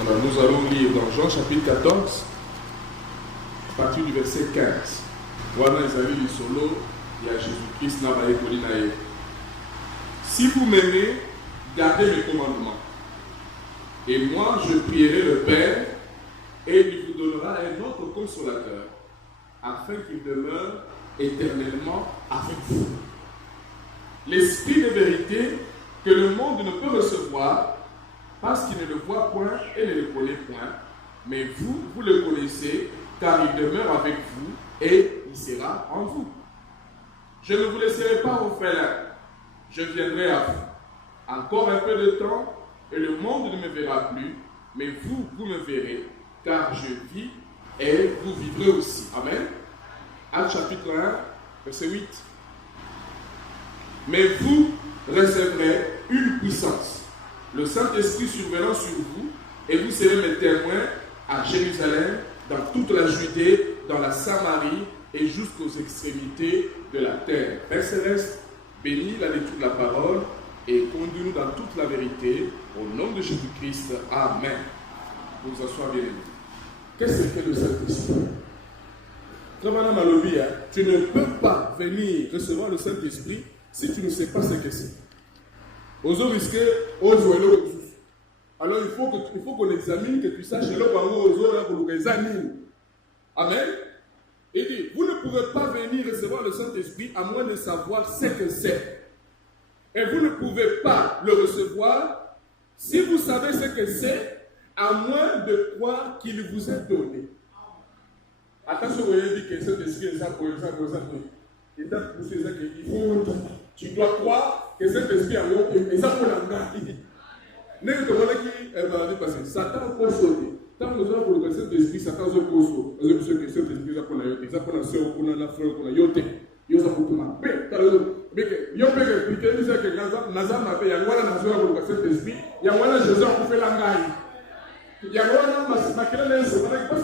Alors nous allons lire dans Jean chapitre 14, à partir du verset 15. Voilà les amis du solo, il y a Jésus-Christ n'a pas école. Si vous m'aimez, gardez mes commandements. Et moi, je prierai le Père, et il vous donnera un autre consolateur, afin qu'il demeure éternellement avec vous. L'Esprit de vérité que le monde ne peut recevoir, parce qu'il ne le voit point et ne le connaît point, mais vous, vous le connaissez, car il demeure avec vous et il sera en vous. Je ne vous laisserai pas orphelin, je viendrai à vous. Encore un peu de temps, et le monde ne me verra plus, mais vous, vous me verrez, car je vis et vous vivrez aussi. Amen. Actes chapitre 1, verset 8. Mais vous recevrez une puissance. Le Saint-Esprit survenant sur vous, et vous serez mes témoins à Jérusalem, dans toute la Judée, dans la Samarie et jusqu'aux extrémités de la terre. Père Céleste, bénis la lecture de la parole et conduis-nous dans toute la vérité. Au nom de Jésus-Christ, Amen. Vous asseoir bien aimés. Qu'est-ce que le Saint-Esprit? Tu ne peux pas venir recevoir le Saint-Esprit si tu ne sais pas ce que c'est. Alors il faut qu'on examine, que tu saches. Amen. Il dit, vous ne pourrez pas venir recevoir le Saint-Esprit à moins de savoir ce que c'est. Et vous ne pouvez pas le recevoir si vous savez ce que c'est, à moins de croire qu'il vous est donné. Attention, vous voyez que Saint-Esprit est ça pour ça. Tu dois croire que cet esprit a et ça pour la main. Satan peut sauter. Tant que nous avons le cet esprit, Satan peut sauter. Cet esprit, ça pour la yote. Ça pour la soeur, pour la frère, pour la yote. Yo ça pour tout le monde. Mais yo peut expliquer, nous que Nazar m'a fait, il y a un nation pour cet esprit, il y a un Jésus pour faire l'angaï. Il y a un parce que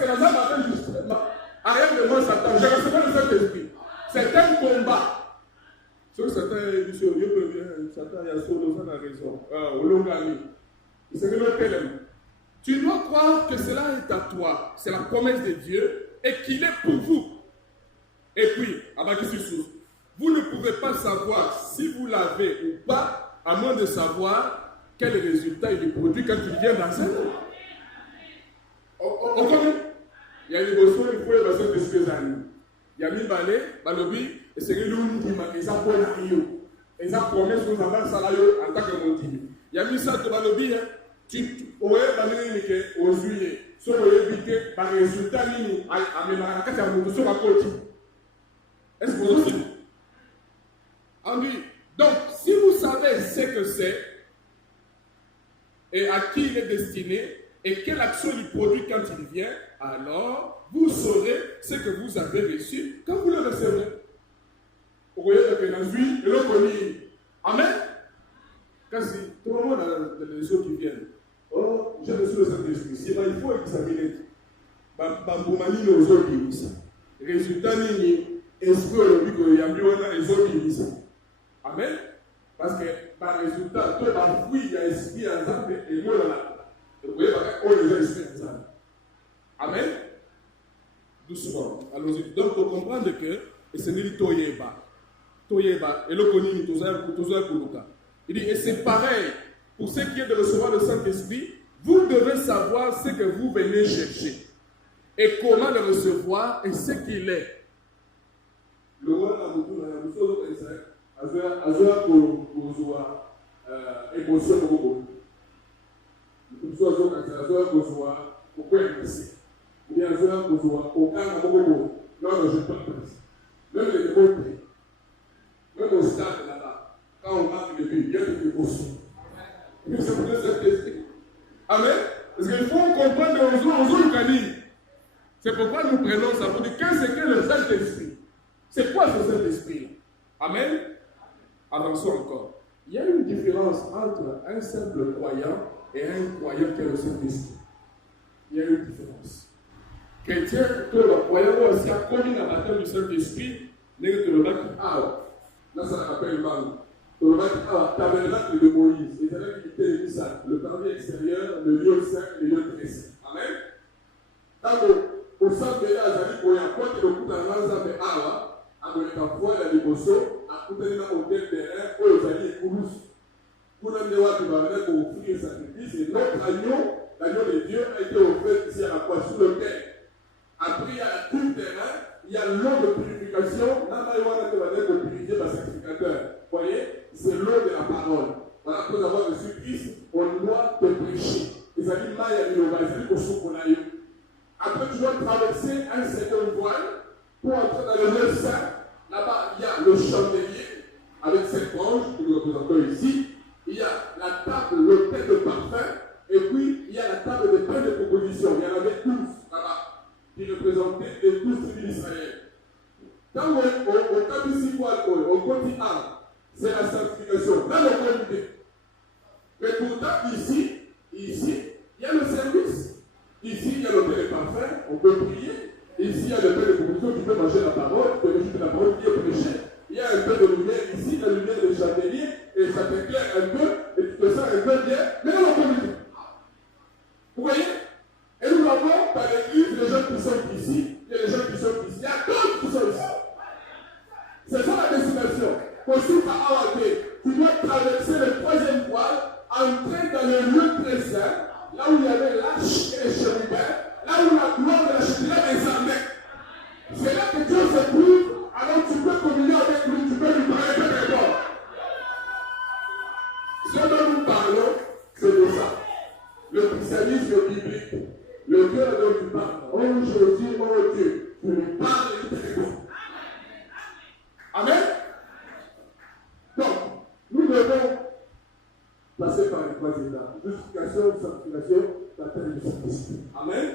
Nazar m'a fait juste. Arrête de moi, Satan. Je ne sais pas de cet esprit. C'est un combat. Sur Satan, Satan, il y a solo, ça a raison. Tu dois croire que cela est à toi. C'est la promesse de Dieu et qu'il est pour vous. Et puis, vous ne pouvez pas savoir si vous l'avez ou pas, à moins de savoir quel résultat il produit quand il vient dans un an. On connaît. Il y a une émotion, il faut y avoir cette espèce d'année. Il y a mis balai, balobi, et c'est l'une qui m'a dit, et ça promesse que vous avez un salaire en tant que montini. Il y a mis ça de balobi, tu aurais balai aux huiles, sur le éviter par résultat, à mes maracas, à mon sur la côte. Est-ce que vous aussi? En lui. Donc, si vous savez ce que c'est, et à qui il est destiné, et quelle action il produit quand il vient, alors vous saurez ce que vous avez reçu quand vous le recevrez. Vous voyez que dans vie, et l'on connaît. Amen. Quand tout le monde a des choses qui viennent. Oh, j'ai reçu le Saint-Esprit. Il faut examiner. Bamboumani nos autres qui résultat, esprit il y a mieux les autres qui Amen. Parce que par résultat, toi, il y a esprit ensemble et moi là. Vous voyez, on les a esprit ensemble. Amen. Doucement. Allons-y. Donc, pour comprendre que c'est n'est Toyeba. Toyeba. Et le Konini, Toza Kuluka. Il dit, et c'est pareil pour ceux qui est de recevoir le Saint-Esprit, vous devez savoir ce que vous venez chercher. Et comment le recevoir et ce qu'il est. Le roi n'a même les démons prient. Même au stade là-bas, quand on marque le but, il y a des dévotions. Mais c'est pour ça que Amen. Parce qu'il faut comprendre aux canines. C'est pourquoi nous prenons ça pour dire qu'est-ce que le Saint-Esprit. C'est quoi ce Saint-Esprit? Amen. Avançons encore. Il y a une différence entre un simple croyant et un croyant qui est le Saint-Esprit. Il y a une différence. Chrétien, que le croyant aussi a connu la bataille du Saint-Esprit, n'est que le bac là ça rappelle le mal. Le bac tabernacle de Moïse. Et c'est là qu'il était saint. Le parvis extérieur, le lieu saint et le lieu très saint. Amen. Quand au centre de l'Azali, il y a quoi qui est le coup dans l'ensemble de Awa, à mon état la Liboso, à côté d'un hôtel terrain, aux alliés Kourousse. Pour l'amener à qui va venir pour offrir un sacrifice, et notre agneau, l'agneau de Dieu, a été offert ici à la croix sous le terre. Après, il y a la coupe terrain, il y a l'eau de purification, Namaïwana qui va venir pour purifier le sacrificateur. Vous voyez, c'est l'eau de la parole. Voilà, pour avoir reçu Christ, on doit te prêcher. Les amis, Maya, ils vont pour souffrir. Après, tu dois traverser un certain voile pour entrer dans le lieu saint. Là-bas, il y a le chandelier avec cette branche que nous représentons ici. Il y a la table, l'autel de parfum. Et puis, il y a la table de pain de proposition. Il y en avait 12 là-bas qui représentaient les 12 tribus d'Israël. Quand on tape ici, au continent, c'est la sanctification dans le comité. Mais pourtant, ici, il y a le service. Ici, il y a l'hôtel de parfum, on peut prier. Ici, il y a le pain de proposition, tu peux manger la parole, tu peux manger la parole qui est prêchée. Il y a un peu de lumière ici, la lumière de chandelier, et ça t'éclaire un peu, et tu te sens un peu bien, mais dans le comité. Vous voyez? Et nous avons par l'église les gens qui sont ici, il y a les gens qui sont ici, il y a d'autres qui sont ici. C'est ça la destination. Ensuite, à Awake, tu dois traverser le troisième voile, entrer dans le lieu très saint, là où il y avait l'arche et les chérubins, là où la gloire de la chérubin descendait. C'est là que Dieu se trouve, alors tu peux communier avec lui, tu peux lui parler quelque part. Ce dont nous parlons, c'est de ça. Le christianisme biblique, le cœur dont tu parles, oh Jésus, oh Dieu, tu lui parles et tu réponds. Amen. Donc, nous devons passer par les trois étapes. Justification, sanctification, baptême du Saint-Esprit. Amen.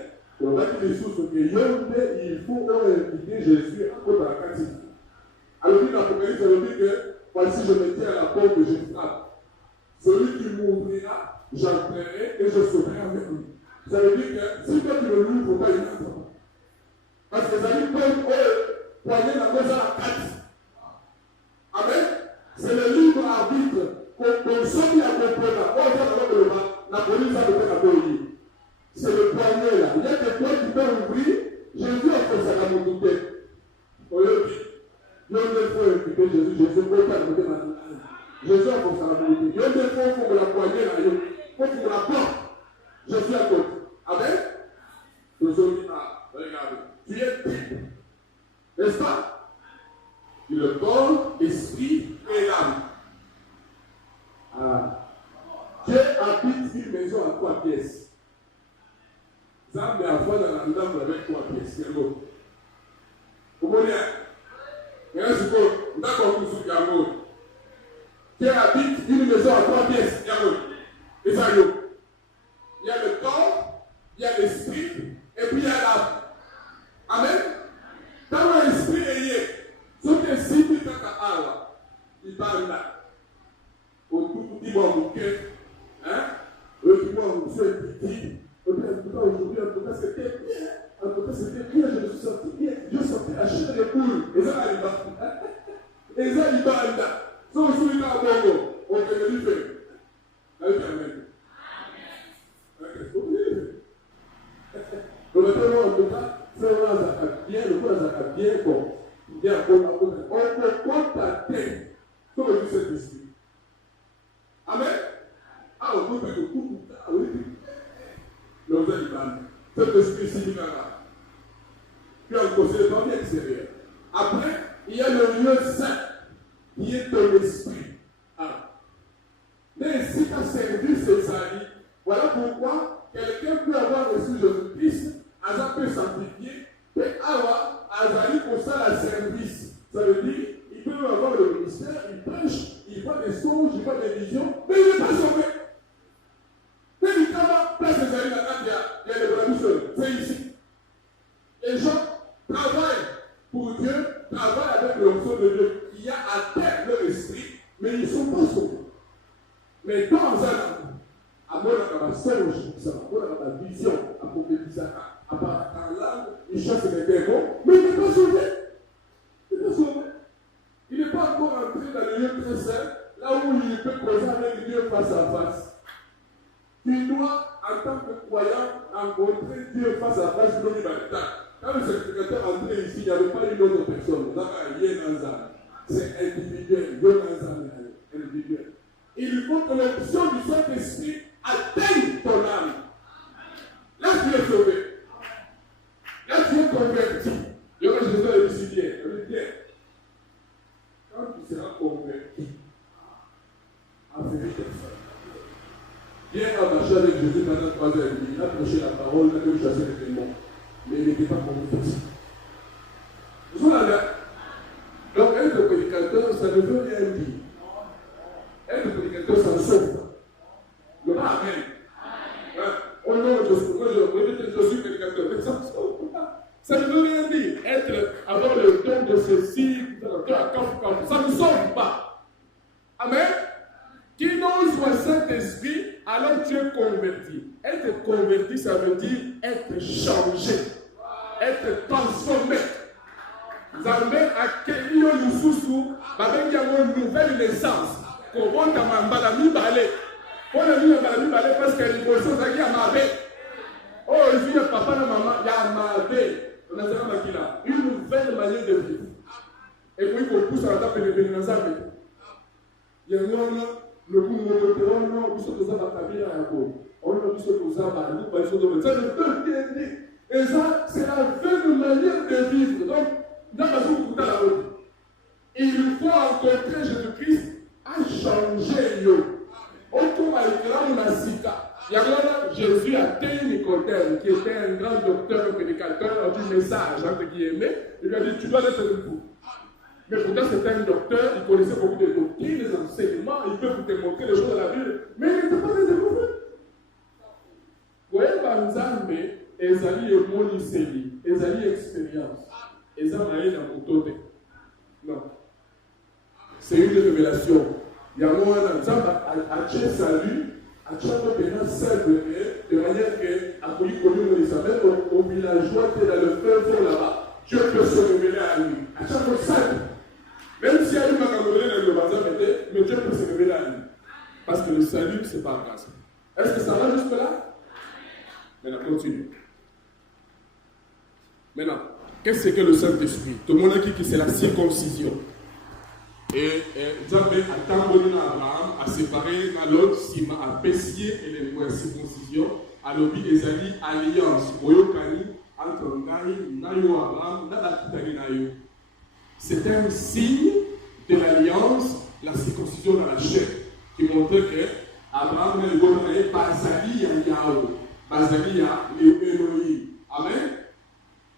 Et on va dire les choses que il faut inviter Jésus à côté de la cantine. Alors, dans l'Apocalypse, ça veut dire que voici, je me tiens à la porte et je frappe. Celui qui m'ouvrira, j'entrerai et je sauverai avec lui. Ça veut dire que si toi tu ne l'ouvres pas, il n'entre pas. Parce que les amis peuvent poigner la cause à la carte. Amen. C'est le libre arbitre qu'on s'oublie à comprendre. La police a fait la police. C'est le poignet là. Il y a des points qui peuvent ouvrir. Jésus a fait ça dans mon tête. On lui dit, il y a des fois écouter Jésus. Jésus ne peut pas écouter ma tête. Jésus a fait ça dans mon tête. Il y a des fois il faut me la poignée là. Il faut que me la porte. Je suis à côté. Amen. Nous avons dit, ah, regarde, tu es type. N'est-ce pas? Le corps, l'esprit et l'âme. Ah. Dieu habite une maison à 3 pièces. Zambe a foi dans la ndambo avec 3 pièces. Vous comprenez? Mais là, je suis d'accord pour ce Yago. Dieu habite une maison à 3 pièces. Yago. Et ça, yo. Il y a le corps, il y a l'esprit, et puis il y a l'âme. Amen. Dans l'esprit est lié. Sauf que si tu t'as à Awa, il parle là. Au tout petit bon bouquet, hein? Le petit bon bouquet petit. En tout cas, aujourd'hui, en tout cas, c'était bien. En tout cas, c'était bien. Je me suis senti bien. Je sentais la chair de poule. Et ça, il va. Et ça, il va là. Sauf que si tu as un bongo, on peut le faire. Amen. Donc maintenant, en tout cas, faire un zakat bien, le coup d'un zakat bien bon. Bien bon, on peut contacter sur le Saint-Esprit. Amen. Ah, on peut faire le coup pour ça, oui. Le vous avez dit, cet esprit signifie. Puis on considère le parmi extérieur. Après, il y a le lieu saint qui est ton esprit. Ah. Mais si tu as servi ces amis, voilà pourquoi quelqu'un peut avoir reçu Jésus-Christ, Azar peut sanctifier, mais avoir Azali pour ça la service. Ça veut dire, il peut avoir le ministère, il prêche, il voit des songes, il voit des visions, mais il n'est pas sauvé. Mais il travaille, place des amis là-dedans, il y a des bravisseurs. C'est ici. Les gens travaillent pour Dieu, travaillent avec l'onction de Dieu, qui a à terre leur esprit, mais ils ne sont pas sauvés. Mais dans un à moi, on a ma songe, on a ma vision, à prophétiser, à parler langue, il chasse les démons, mais il n'est pas sauvé. Il n'est pas sauvé. Il n'est pas encore entré dans le lieu très saint, là où il peut causer avec Dieu face à face. Tu dois, en tant que croyant, rencontrer Dieu face à face de l'humanité. Quand le sacrificateur entrait ici, il n'y avait pas une autre personne. C'est individuel. Individuel. Il faut que l'option du Saint-Esprit atteigne ton âme. Là, tu es sauvé. Là, tu es converti. Il y aura Jésus à l'épicier. Quand tu seras converti, en vérité, Pierre a marché avec Jésus pendant 3 heures et demie. Il a prêché la parole, il a même chassé les démons. Mais il n'était pas converti. Vous voyez là? Donc, être prédicateur, ça ne veut rien dire. Être prédicateur, ça ne sauve pas. Le Amen. Oh non, je suis prédicateur, mais ça ne sauve pas. Ça ne veut rien dire. Avoir le don de ceci, ça ne sauve pas. Amen. Qui n'ose soit Saint-Esprit, alors tu es converti. Être converti, ça veut dire être changé, être transformé. Zambé a créé une nouvelle naissance. Comment tu as mis balé? On a mis balé parce que les personnes qui ont marre. Oh, il y a papa et maman, il y a marre. Une nouvelle manière de vivre. Et puis, on pousse à la table de venir dans la vie. Il y a le coup de on a vu ça à la on a vu ça ça ne peut rien dire. Et ça, c'est la nouvelle manière de vivre. Donc, dans la route, il faut rencontrer Jésus-Christ à changer. Autour à Jésus a été Nicodème, qui était un grand docteur, prédicateur du message, entre guillemets. Il lui a dit, tu dois être debout. Mais pourtant, c'était un docteur, il connaissait beaucoup de doctrines, des enseignements, il peut vous démontrer les choses de la Bible, mais il n'était pas des découvertes. Vous voyez, Banzambe, Ezali et Moniseli, Ezali expérience, Ezali dans mon côté. Non. C'est une révélation. Il y a moi, Nzamba, à Tché salut, à Tché Pénin, simple, de manière que, à Koulikolou, au villageois qui est dans le feu là-bas, Dieu peut se révéler à lui. À chaque simple. Même si elle m'a révélé dans le bazar, mais Dieu peut se révéler à lui. Parce que le salut, ce n'est pas grâce. Est-ce que ça va jusque-là? Maintenant, continue. Maintenant, qu'est-ce que le Saint-Esprit? Tout le monde a dit que c'est la circoncision. Et Zambé a tambouré Abraham, a séparé l'autre, Sima, a pessié et les circoncision, a lobby des alliés, alliance, Boyokani, entre Ngai, Nayo Abraham, Nadakitani Nayo. C'est un signe de l'alliance, la circoncision dans la chair, qui montre que Abraham n'a eu Bazali Yao, Bazali Elohim. Amen.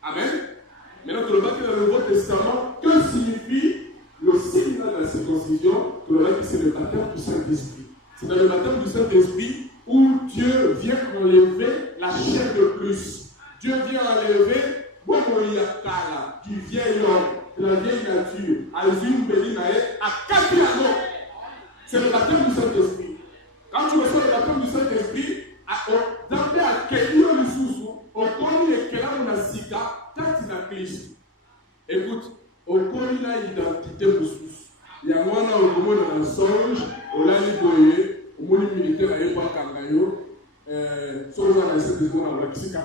Amen. Maintenant, tu le vois que dans le Nouveau Testament, que signifie le signe de la circoncision? Tu le vois que c'est le baptême du Saint-Esprit. C'est dans le baptême du Saint-Esprit où Dieu vient enlever la chair de plus. Dieu vient enlever du vieil homme, de la vieille nature, Azim Belinae, à Katiano. C'est le baptême du Saint-Esprit. Quand tu reçois le baptême du Saint-Esprit, dans à Kelio Lisusu, on connaît que là on a Sika, Katina Christ. Écoute, on connaît l'identité de Lisusu. Il y a moi au moment de mensonge, au Lali Boye, au monde militaire à Ewa Kangayo, sur les années de Zona, on a Sika.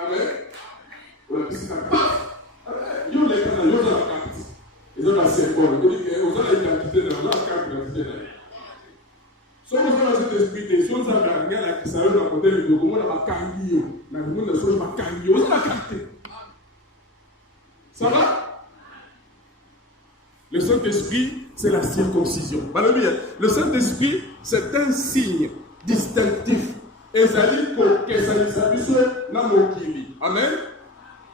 Amen. On a Sika. Yo les canaux, yo la carte. Ils ont la symbole. Ils ont l'identité de la carte d'identité. Si on a cet esprit de choses à gagner, là, qui s'arrête à côté du document, on a Kangio. On a une chose à Kangio. On a carte. Ça va? Le Saint-Esprit, c'est la circoncision. Le Saint-Esprit, c'est un signe distinctif. Amen.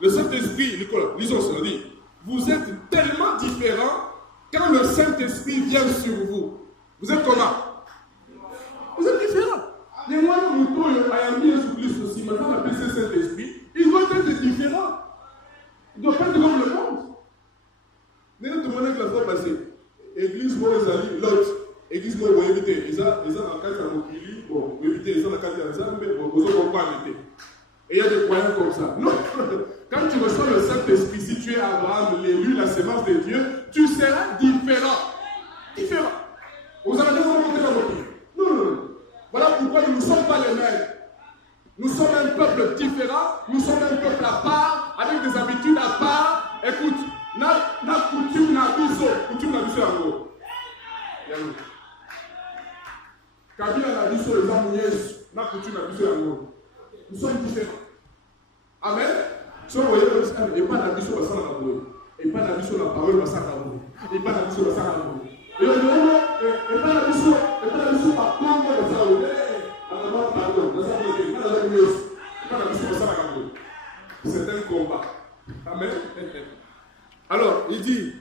Le Saint-Esprit, Nicolas, lisons ça, dit, vous êtes tellement différents quand le Saint-Esprit vient sur vous. Vous êtes comment? Vous êtes différents. Les mois de moto, il y a mis aussi, maintenant on appelle ce Saint-Esprit, ils doivent être différents. Ils ne doivent pas être comme le monde. Nous tout le monde la fois passée. Église, moi, les amis, l'autre. Église, moi, vous évitez. Ils ont dans le cadre de Mokili, bon, vous évitez, ils ont dans le cadre de Zambé, bon, vous n'avez pas évité. Et il y a des croyants comme ça. Non. Quand tu reçois le Saint-Esprit, si tu es Abraham, l'élu, la sémence de Dieu, tu seras différent. Différent. Vous avez déjà monté dans votre vie. Non. sommes pas les mêmes. Nous sommes un peuple différent, nous sommes un peuple à part, avec des habitudes à part. Écoute, na coutume na biso yango. Kabila na biso les amis Yesu, na coutume na biso yango. Nous sommes différents. Amen. Si vous voyez, et pas la biso basala na boye, et pas la biso la parole basala na boye, et pas la biso basala na boye. Et pas la biso pas comment basala na boye. C'est un combat. Amen. Alors, il dit,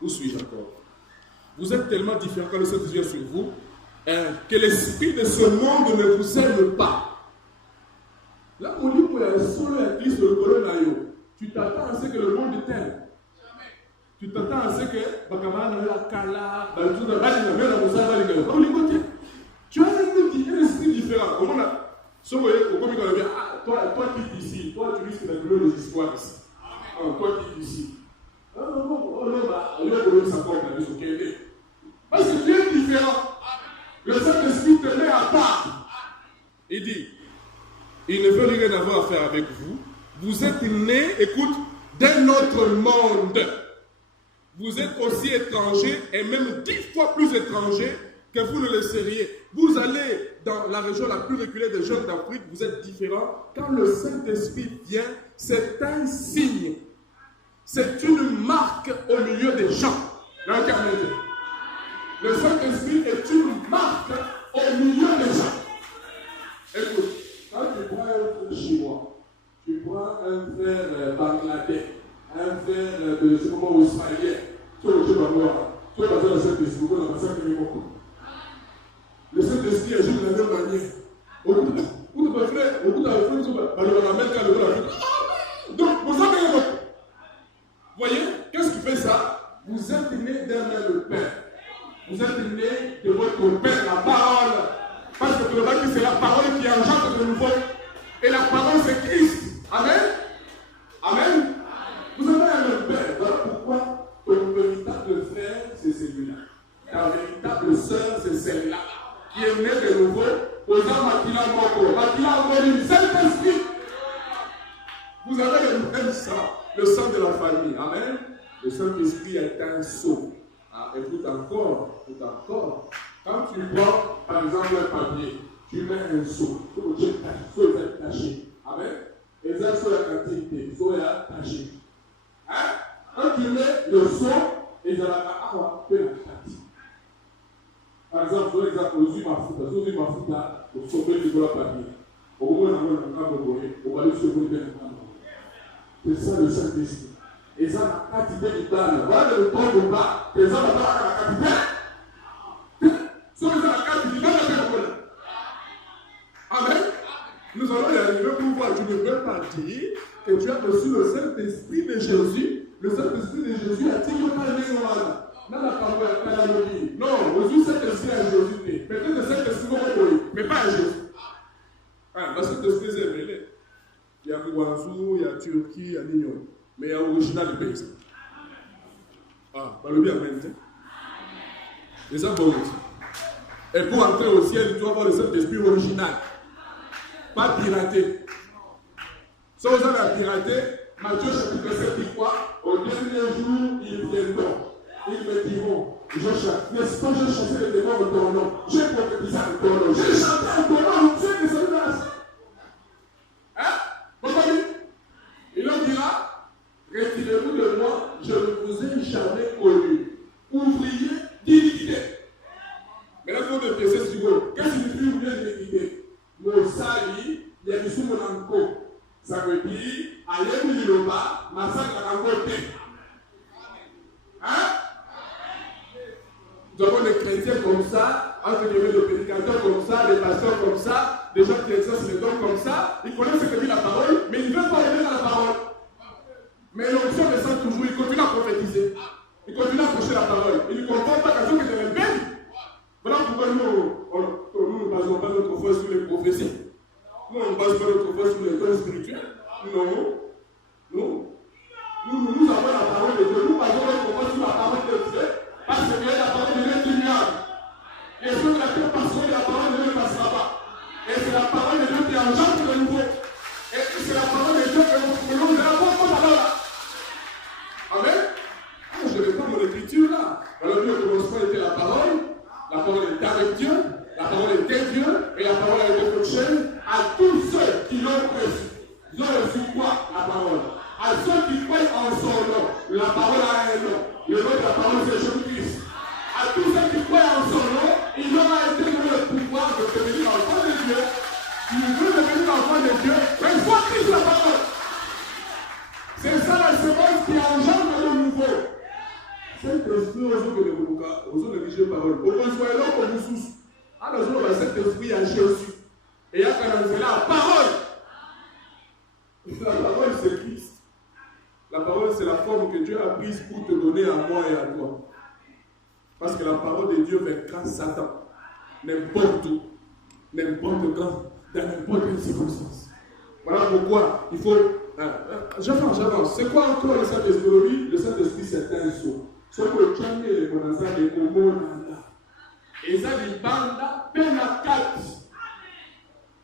où suis-je encore? Vous êtes tellement différents quand le Saint-Esprit est sur vous, que l'esprit de ce monde ne vous aime pas. Là, on dit qu'il y a un seul église de le tu t'attends à ce que le monde t'aime. Tu t'attends à ce que tu as un esprit différent. Comment on a. Si vous voyez, comme on a dit, toi qui es ici, toi tu risques d'accueillir les histoires ici. Toi qui es ici. Parce que tu es différent. Le Saint-Esprit te met à part. Il dit, il ne veut rien avoir à faire avec vous. Vous êtes nés, écoute, d'un autre monde. Vous êtes aussi étrangers et même 10 fois plus étrangers que vous ne le seriez. Vous allez dans la région la plus reculée des jeunes d'Afrique, vous êtes différents. Quand le Saint-Esprit vient, c'est un signe. C'est une marque au milieu des gens. Le Saint-Esprit est une marque au milieu des gens. Écoute, quand tu prends un frère chinois, tu prends un frère bangladais, un frère de je sais pas comment israélien, tu vas passer le Saint-Esprit, tu vas passer le Saint-Esprit. Le Saint-Esprit agit de la même manière. Beaucoup de frères, donc, vous avez un autre. Voyez, qu'est-ce qui fait ça? Vous êtes nés d'un même Père. Vous êtes nés de votre Père, la parole. Parce que le baptême, c'est la parole qui engendre de nouveau. Et la parole, c'est Christ. Amen. Amen. Vous avez un même Père. Voilà pourquoi ton véritable frère, c'est celui-là. Ta véritable sœur, c'est celle-là. Qui est née de nouveau. Aux hommes Makila Moko. Makila Moko, Saint-Esprit. Vous avez le même sang. Le sang de la famille. Amen. Le Saint-Esprit est un sceau. Écoute encore. Quand tu prends, par exemple, un papier, tu mets un sceau. Le sceau est taché. Amen. Et ça, le sceau est taché. Le sceau est taché. Quand tu mets le sceau, et ça va avoir peu la tête. Par exemple, je vais exposer ma fouta. Si vous ma fouta, vous sauvez le papier. Au moins, on va aller sur le c'est ça le Saint-Esprit. Et ça, la quantité du bal. Voilà le temps de bas. Et ça, la quantité. Si on a la quantité, on a Amen. Nous allons y arriver pour voir. Tu ne peux pas dire que tu as reçu le Saint-Esprit de Jésus. Le Saint-Esprit de Jésus a dit que tu as né non, reçu le Saint-Esprit à Jésus. Peut-être le Saint-Esprit mais pas à Jésus. Le Saint-Esprit est mêlé. Il y a Rwanda, il y a Turquie, il y a l'Union. Mais il y a l'original du pays. Le bien amen. C'est ça, bon. Et pour entrer au ciel, tu dois avoir le Saint-Esprit original. Pas piraté. Si vous avez piraté, Matthieu chapitre 7 dit quoi? Au dernier jour, ils viendront. Ils me diront, n'est-ce pas, j'ai chassé les démons en ton nom. J'ai prophétisé en ton nom. J'ai chanté en ton nom. Tu sais que c'est une il leur dira, retirez-vous de moi, je ne vous ai jamais connu. Ouvrier d'iniquité. Maintenant, il faut me peser sur vous. Qu'est-ce que signifie ouvrier d'iniquité? Mosali, il y a du sous-monanko. Ça veut dire, aïe, Liloba, massacre à côté. Nous avons des chrétiens comme ça, entre guillemets, des prédicateurs comme ça, des pasteurs comme ça, des gens qui exercent les dons comme ça. Ils connaissent ce que dit la parole, mais ils ne veulent pas aimer dans la parole. Mais l'onction descend toujours, ils continuent à prophétiser. Ils continuent à prêcher la parole. Ils ne comprennent pas qu'à ce que c'est le bien. Voilà pourquoi nous ne basons pas notre foi sur les prophéties. Nous ne basons pas notre foi sur les dons spirituels. Non. Nous avons la parole de Dieu. Nous basons notre foi sur la parole de Dieu. Parce que la parole de Dieu est immuable. Et ceux qui la terre passeront, la parole de Dieu ne passera pas. Et la parole a été prêchée à tous ceux qui l'ont reçu. Ils ont reçu quoi? La parole. À ceux qui croient en son nom. La parole a un nom. Le nom de la parole, c'est Jésus-Christ. À tous ceux qui croient en son nom, il leur a été donné le pouvoir de devenir enfant de Dieu. Il veut devenir enfant de Dieu. Mais il faut Christ la parole. C'est ça la semence qui engendre le nouveau. Saint-Esprit, aux autres religieux parole. Au besoin là, comme vous sous. Alors, le Saint-Esprit a Jésus. Et il y a quand la parole. La parole, c'est Christ. La parole, c'est la forme que Dieu a prise pour te donner à moi et à toi. Parce que la parole de Dieu vaincra Satan. N'importe où, n'importe quand, dans n'importe quelle circonstance. Voilà pourquoi il faut. J'avance. C'est quoi encore le Saint-Esprit? Le Saint-Esprit, c'est un sceau. Ce que tu as mis les connaissances des communs. Et ça, il parle peine à 4.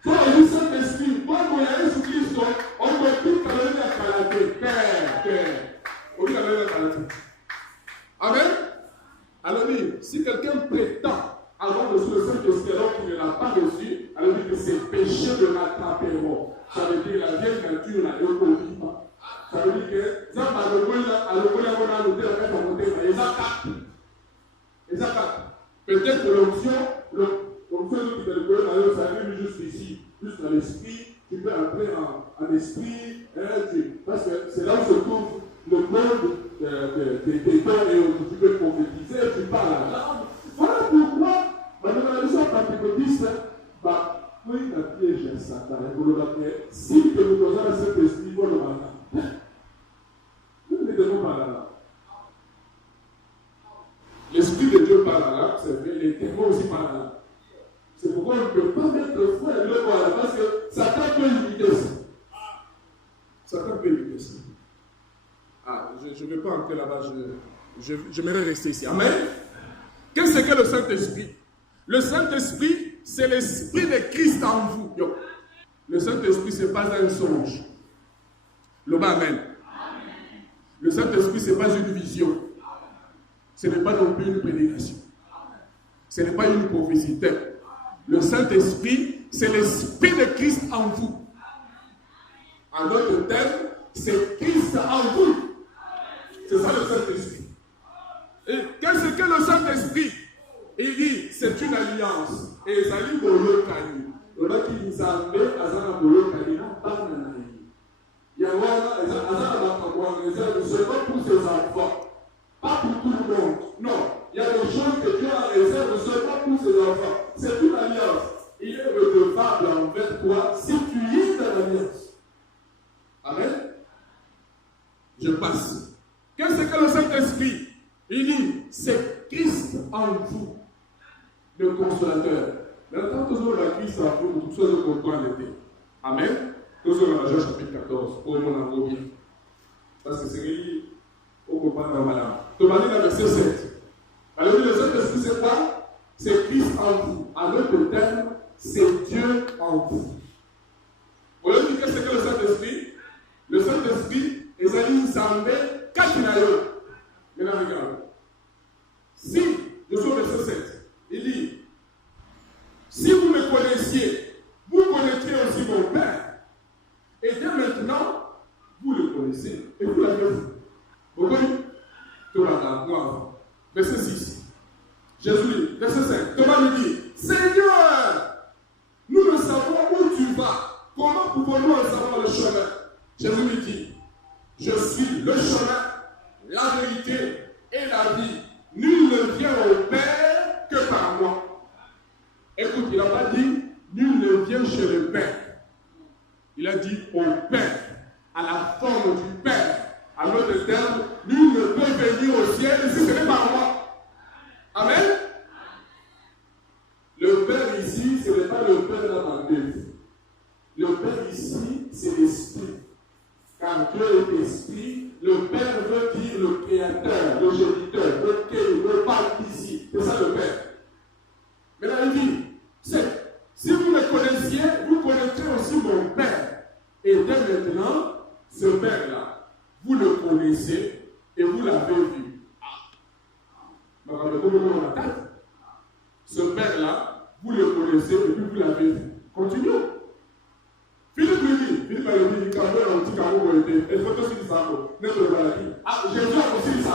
Quand on dit Saint-Esprit, quand on y a Jésus-Christ, on peut plus parler à la Père. On dit la Père. Amen. Alors, si quelqu'un prétend avoir reçu le Saint-Esprit alors qu'il ne l'a pas reçu, alors dit que ses péchés de l'attraperont. Ça veut dire la vieille nature n'a pas compris. Ça veut dire que ça va peut-être que l'onction ça arrive jusqu'ici, jusqu'à l'esprit, tu peux entrer en esprit, parce que c'est là où se trouve le monde des temps et où tu peux prophétiser, tu parles à l'âme. Voilà pourquoi, dans la leçon pentecôtiste, oui, la piège, Satan, si que nous posons à cet esprit, nous ne devons pas là. L'Esprit de Dieu parle là, c'est vrai, les témoins aussi parlent là. C'est pourquoi on ne peut pas mettre le feu et le bois parce que Satan peut limiter ça. Satan peut limiter ça. Je ne vais pas entrer là-bas, j'aimerais rester ici. Amen. Qu'est-ce que le Saint-Esprit? Le Saint-Esprit, c'est l'Esprit de Christ en vous. Le Saint-Esprit, ce n'est pas un songe. Le bas, amen. Le Saint-Esprit, ce n'est pas une vision. Ce n'est pas non plus une prédication. Ce n'est pas une prophétie. Le Saint-Esprit, c'est l'Esprit de Christ en vous. En d'autres termes, c'est Christ en vous. C'est ça le Saint-Esprit. Et qu'est-ce que le Saint-Esprit? Il dit, c'est une alliance. Et ça dit, Boyo Kani. Il y a qui nous a amené à Zana Boyo Kani, pas Nanaï. Il y a seulement pour ses enfants. Pas pour tout le monde. Non. Il y a des choses que Dieu a réservé seulement pour ses enfants. C'est une alliance. Il est redevable envers toi si tu es dans l'alliance. Amen. Je passe. Qu'est-ce que le Saint-Esprit? Il dit, c'est Christ en vous, le consolateur. Maintenant, tous nous la Christ en vous, tout ça, nous comprend l'été. Amen. Tous nous dans Jean chapitre 14, pour mon amour bien. Parce que c'est réuni au comprendre dans malade. Demandez la verset 7. Alors, le Saint-Esprit, c'est quoi? C'est Christ en vous. En d'autres termes, c'est Dieu en vous. Vous voyez qu'est-ce que le Saint-Esprit? Le Saint-Esprit, les amis, s'en quatre naïos. Maintenant, regarde. Si, je suis au verset 7, il dit, si vous me connaissiez, vous connaîtrez aussi mon Père. Et dès maintenant, vous le connaissez. Et vous l'avez vu. Vous voyez? Verset 6. Jésus dit, verset 5. Thomas lui dit, Seigneur, nous ne savons où tu vas. Comment pouvons-nous en savoir le chemin? Jésus lui dit, je suis le chemin, la vérité et la vie. Nul ne vient au Père que par moi. Écoute, il n'a pas dit, nul ne vient chez le Père. Il a dit au Père, à la forme du Père. À l'autre terme, nul ne peut venir au ciel si ce n'est par moi. Amen. Le Père ici, ce n'est pas le Père dans ma Bible. Le Père ici, c'est l'Esprit. Car Dieu est Esprit, le Père veut dire le Créateur, le Géniteur, le Père ici. C'est ça le Père. Mais là, il dit, si vous me connaissiez, vous connaîtrez aussi mon Père. Et dès maintenant, ce Père-là, vous le connaissez et vous l'avez vu. Ce Père-là, vous le connaissez et puis vous l'avez vu. Continuons. Philippe lui dit, Philippe a dit, quand on dit qu'on a été, et faut aussi dire ça. Ah, Jésus a aussi dit ça.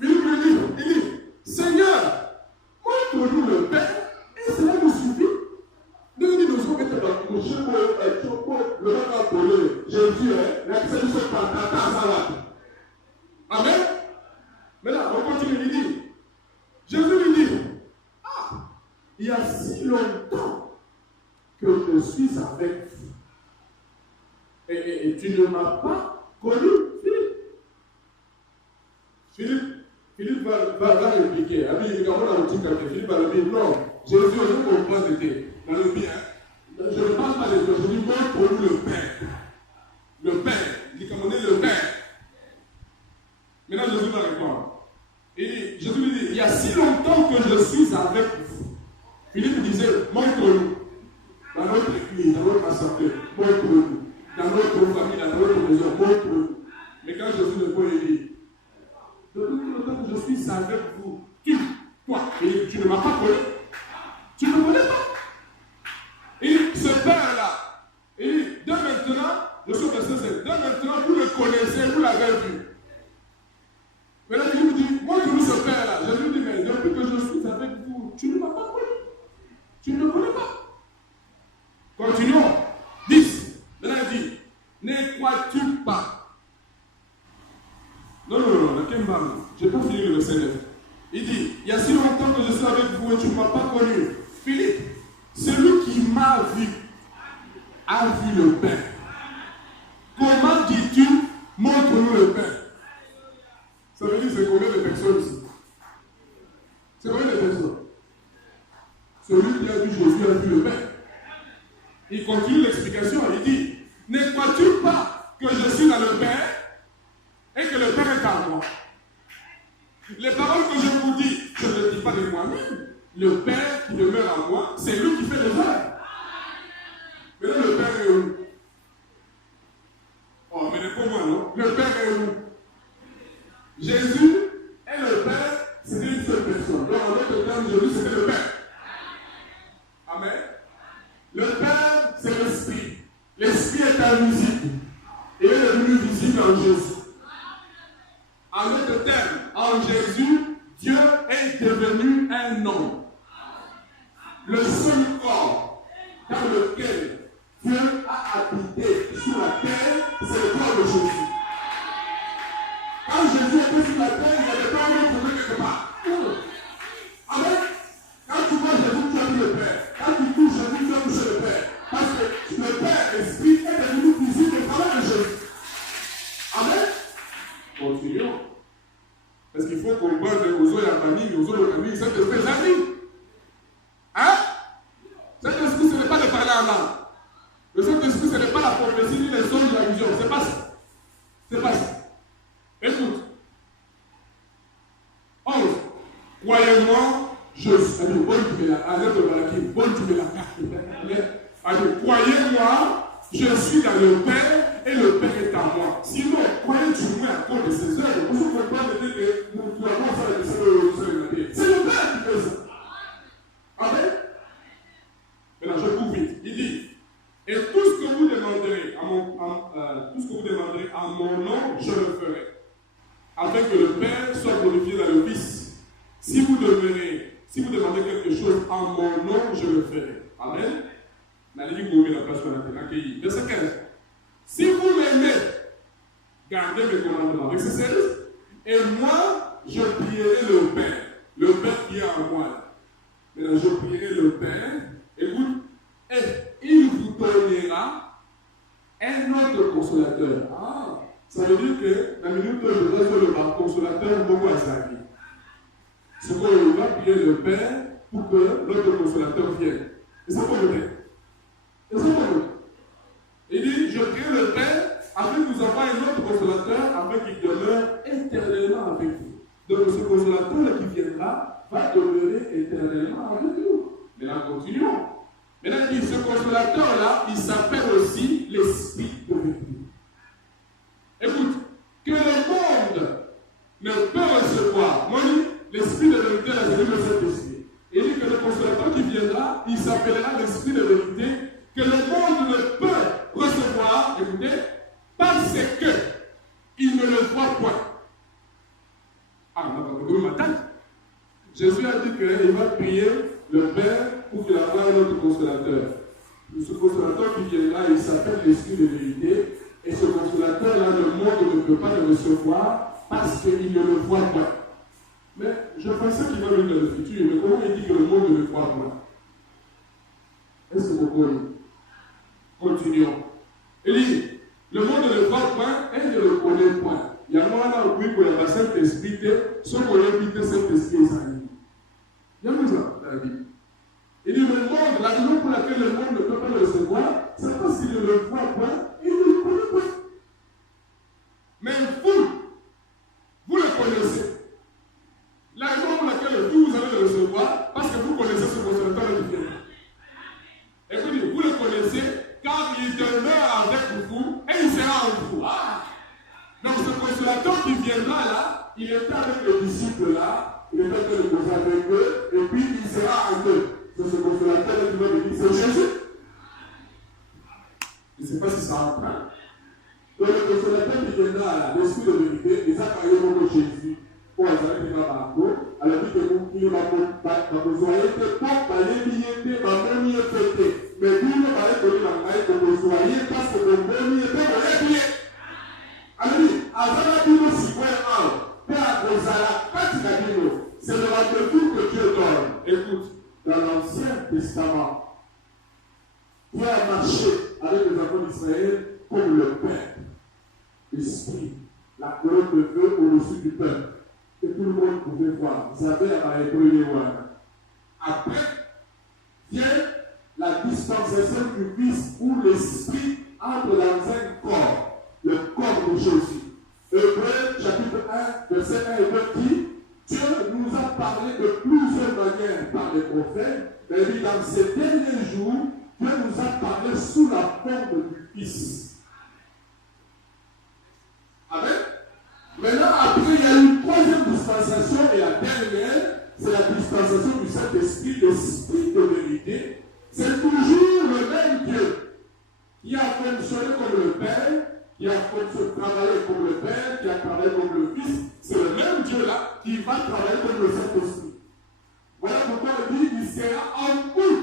Philippe lui dit, il dit, Seigneur, montre-nous le Père et cela nous suffit. Nous sommes été dans le coucher pour le monde appelé Jésus, la question de ce patate. Amen. Maintenant, on continue, il dit, Jésus lui dit, ah, il y a si longtemps que je suis avec vous. Et tu ne m'as pas connu, Philippe va répliquer. Philippe va lui dire, non, Jésus, je comprends c'était dans le bien. Je ne parle pas de toi, je dis, montre-nous le Père. Le Père, il dit, comme on est le Père. Maintenant, Jésus va répondre. Et Jésus lui dit, il y a si longtemps que je suis avec vous. Philippe disait, montre-nous. Dans notre église, dans notre assemblée, montre-nous. Dans notre famille, dans notre maison, montre-nous. Mais quand Jésus répond, il dit, depuis tout le temps que je suis avec vous, toi, et tu ne m'as pas connu. Tu ne me connais pas. Et ce Père-là, et dès maintenant, je suis resté seul. Dès maintenant, vous le connaissez, vous l'avez vu. Maintenant, il vous dit, montre-nous ce Père-là. Je lui dis, mais depuis que je suis avec vous, tu ne m'as pas connu. Tu ne me connais pas. Continuons. 10. Maintenant, il dit, ne crois-tu pas? Non, je n'ai pas fini le verset 9. Il dit, il y a si longtemps que je suis avec vous et tu ne m'as pas connu. Philippe, celui qui m'a vu a vu le Père. Comment dis-tu, montre-nous le Père? Ça veut dire c'est combien de personnes ici? C'est combien de personnes? Celui qui a vu Jésus a vu le Père. Il continue l'explication, il dit, ne crois-tu pas que je suis dans le Père et que le Père est en moi? Les paroles que je vous dis, je ne les dis pas de moi-même. Le Père qui demeure en moi, c'est lui qui fait les œuvres. Mais là, le Père est où? Oh, mais n'est pas moi, non? Le Père est où? Jésus et le Père, c'était une seule personne. Donc, en d'autres termes, Jésus, c'était le Père. Amen. Le Père, c'est l'Esprit. L'Esprit est invisible. Et il est devenu visible en Jésus. En d'autres termes, en Jésus, Dieu est devenu un homme. Le seul corps dans lequel Dieu a habité sur la terre, c'est le corps de Jésus. Quand Jésus était sur la terre, il n'y avait pas un autre quelque part. Amen. Quand tu vois Jésus, tu as vu le Père. Quand tu touches Jésus, tu as touché le Père. Parce que le Père, l'Esprit, est devenu visible au travers de Jésus. Amen. Continuons. Parce qu'il faut comprendre aux autres familles, aux autres familles, c'est des amis. Hein? Cet esprit, ce n'est pas de parler en langue. Le Saint-Esprit, ce n'est pas la prophétie ni les songes de la vision. C'est pas ça. C'est pas ça. Écoute. 11. Croyez-moi, je suis. Croyez-moi, je suis dans le Père et le Père est en moi. Sinon, croyez-tu moi à cause de ces œuvres? Vous ne pouvez pas me dire que nous avons fait le c'est le Père qui fait ça. Amen. Maintenant, je coupe vite. Il dit, et tout ce que vous demanderez en mon nom, je le ferai, afin que le Père soit glorifié dans le Fils. Si vous demandez quelque chose en mon nom, je le ferai. Amen. Verset 15. Si vous m'aimez, gardez mes commandements. Verset 16. Et moi, je prierai le Père. Le Père qui est en moi. Maintenant, je prierai le Père. Écoute. Et il vous donnera un autre consolateur. Ah, ça veut dire que la minute où je reste le consolateur, beaucoup à sa vie. C'est qu'on va prier le Père pour que l'autre consolateur vienne. Et ça peut le faire. Et ça peut le faire. Il dit, je prie le Père afin que nous envoie un autre consolateur afin qu'il demeure éternellement avec vous. Donc ce consolateur qui viendra va demeurer éternellement avec nous. Maintenant, continuons. Maintenant, il dit, ce consolateur-là, il s'appelle aussi l'Esprit de vérité. Écoute, que le monde ne peut recevoir. Moi, l'Esprit de vérité, là, c'est le Saint-Esprit. Il dit que le consolateur qui viendra l'esprit de vérité que le monde ne peut recevoir, écoutez, parce qu'il ne le voit point. Ah, on a pas compris ma tête. Jésus a dit qu'il va prier le Père pour qu'il envoie un autre consolateur. Ce consolateur qui viendra, il s'appelle l'esprit de vérité. Et ce consolateur-là, le monde ne peut pas le recevoir parce qu'il ne le voit pas. Mais je pensais qu'il va venir dans le futur. Mais comment il dit que le monde ne le voit pas? Est-ce que vous comprenez? Continuons. Il dit, le monde ne le voit pas et ne le connaît pas. Il y a moi là où il y a cet esprit, ce qu'on a dit que cet esprit est salé. Il y a ça dans la Bible. Il dit le monde, la raison pour laquelle le monde ne peut pas le recevoir, c'est parce qu'il ne le voit pas et il ne le connaît pas. Mais vous le connaissez. La raison pour laquelle vous allez le recevoir, parce que vous connaissez ce consolateur qui vient. Et vous le connaissez, car il demeure avec vous et il sera en vous. Ah! Donc ce consolateur qui viendra là, il était avec les disciples là, il était avec les avec eux, et puis il sera en eux. C'est ce consolateur qui va venir, c'est Jésus. Je ne sais pas si ça apprend. Donc le consolateur qui viendra là, l'esprit de vérité, il a parlé de Jésus. Pour les amis qui va parler, alors dit que vous qui va besoin de pas parler de ma monnaie fêtée. Mais vous ne parlez que de la maille que vous soyez parce que vous monnaie fêtée. Alors dit, avant la Bible, si vous c'est le rendez-vous que Dieu donne. Écoute, dans l'Ancien Testament, Dieu a marché avec les enfants d'Israël comme le Père, l'Esprit, la colonne de feu au-dessus du peuple. Que tout le monde pouvait voir. Vous savez, à Hébreu. Après, vient la dispensation du Fils où l'Esprit entre dans un corps, le corps de Jésus. Hébreu chapitre 1, verset 1 et 2 dit, Dieu nous a parlé de plusieurs manières par les prophètes, mais dans ces derniers jours, Dieu nous a parlé sous la forme du Fils. Amen. Maintenant, après, il y a une troisième dispensation, et la dernière, c'est la dispensation du Saint-Esprit, l'Esprit de vérité. C'est toujours le même Dieu qui a fonctionné comme le Père, qui a travaillé comme le Père, qui a travaillé comme le Fils. C'est le même Dieu-là qui va travailler comme le Saint-Esprit. Voilà pourquoi il dit qu'il sera en vous.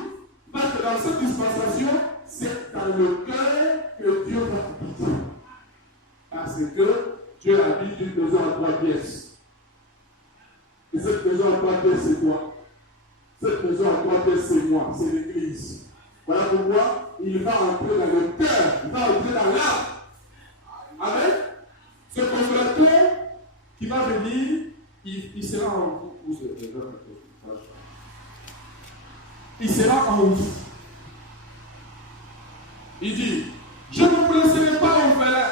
Parce que dans cette dispensation, c'est dans le cœur que Dieu va habiter. Parce que Dieu habite une maison à 3 pièces. Et cette maison à 3 pièces, c'est quoi? Cette maison à 3 pièces, c'est moi, c'est l'Église. Voilà pourquoi il va entrer dans le cœur, il va entrer dans l'âme. Amen. Ce consolateur qui va venir, il sera en vous. Il sera en vous. Il dit, je ne vous laisserai pas en valeur.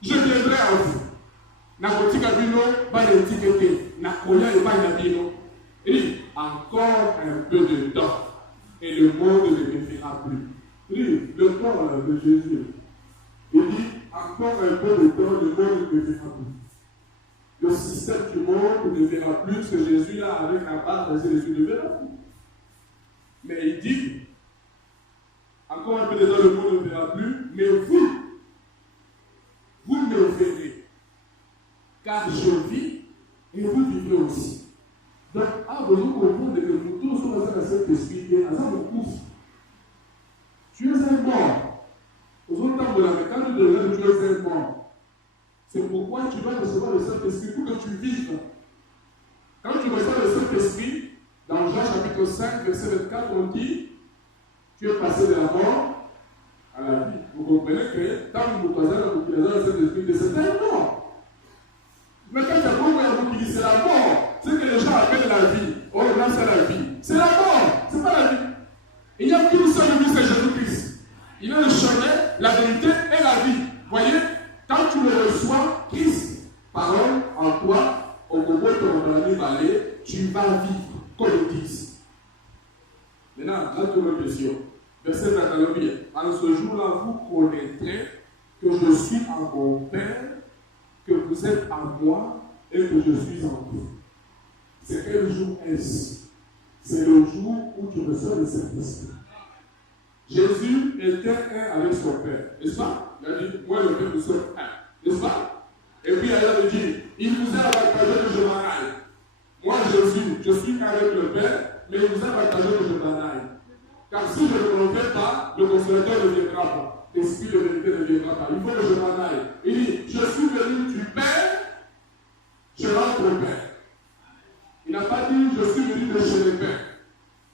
Je viendrai à vous. Nakotika bino, ba l'étiqueté. Nakoya et ba nabino. Il dit, encore un peu de temps. Et le monde ne me fera plus. Il dit, le corps de Jésus. Il dit, encore un peu de temps, le monde ne me fera plus. Le système du monde ne verra plus ce que Jésus là avec la barre de Jésus ne verra plus. Mais il dit, encore un peu de temps, le monde ne verra plus, mais vous me verrez, car je vis et vous vivez aussi. Donc, vous comprenez que nous tous sommes dans cet esprit et à ça nous pousse. Tu es un mort. Aux autres temps de la quand tu deviens, tu es un mort. C'est pourquoi tu vas recevoir le Saint-Esprit pour que tu vives. Quand tu reçois le Saint-Esprit, dans Jean chapitre 5, verset 24, on dit, tu es passé de la mort à la vie. Vous comprenez que quand vous croisez la population de cet esprit, c'est un mort. Mais quand il y a beaucoup qui dit c'est la mort, c'est que les gens appellent la vie. Oh là, c'est la vie. C'est la mort, c'est pas la vie. Il n'y a qu'une seule vie, c'est Jésus-Christ. Il est le chemin, la vérité et la vie. Voyez, quand tu le reçois, Christ, parole en toi, au moment où tu vas aller, tu vas vivre, comme ils disent. Maintenant, notre question. Verset 21. En ce jour-là, vous connaîtrez que je suis en mon Père, que vous êtes en moi et que je suis en vous. C'est quel jour est-ce? C'est le jour où tu reçois le Saint-Esprit. Jésus était un avec son Père, n'est-ce pas? Il a dit, moi et le Père, nous sommes un, n'est-ce pas? Et puis il a dit, il vous a avantagé que je m'en aille. Moi, je suis un avec le Père, mais il vous a avantagé que je m'en aille. Car si je ne m'en vais pas, le consolateur ne viendra pas. L'esprit de vérité ne viendra pas. Il faut que je m'en aille. Il dit, je suis venu du Père, je rentre au Père. Il n'a pas dit, je suis venu de chez le Père.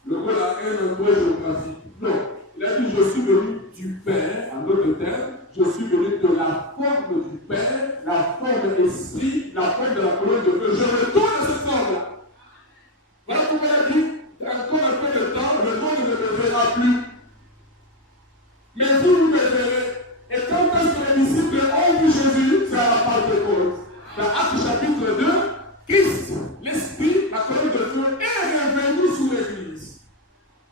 Le mot là est un endroit géographique. Non. Il a dit, je suis venu du Père, en d'autres termes, je suis venu de la forme du Père, la forme de l'esprit, la forme de la colonne de feu. Je retourne à cette forme-là. Voilà pourquoi il a dit, encore un peu de temps, le monde ne me verra plus. Mais vous me verrez. Et quand est-ce que les disciples ont vu Jésus, c'est à la Pentecôte. Dans Actes chapitre 2, Christ, l'Esprit, la colonne de feu, est revenu sur l'Église.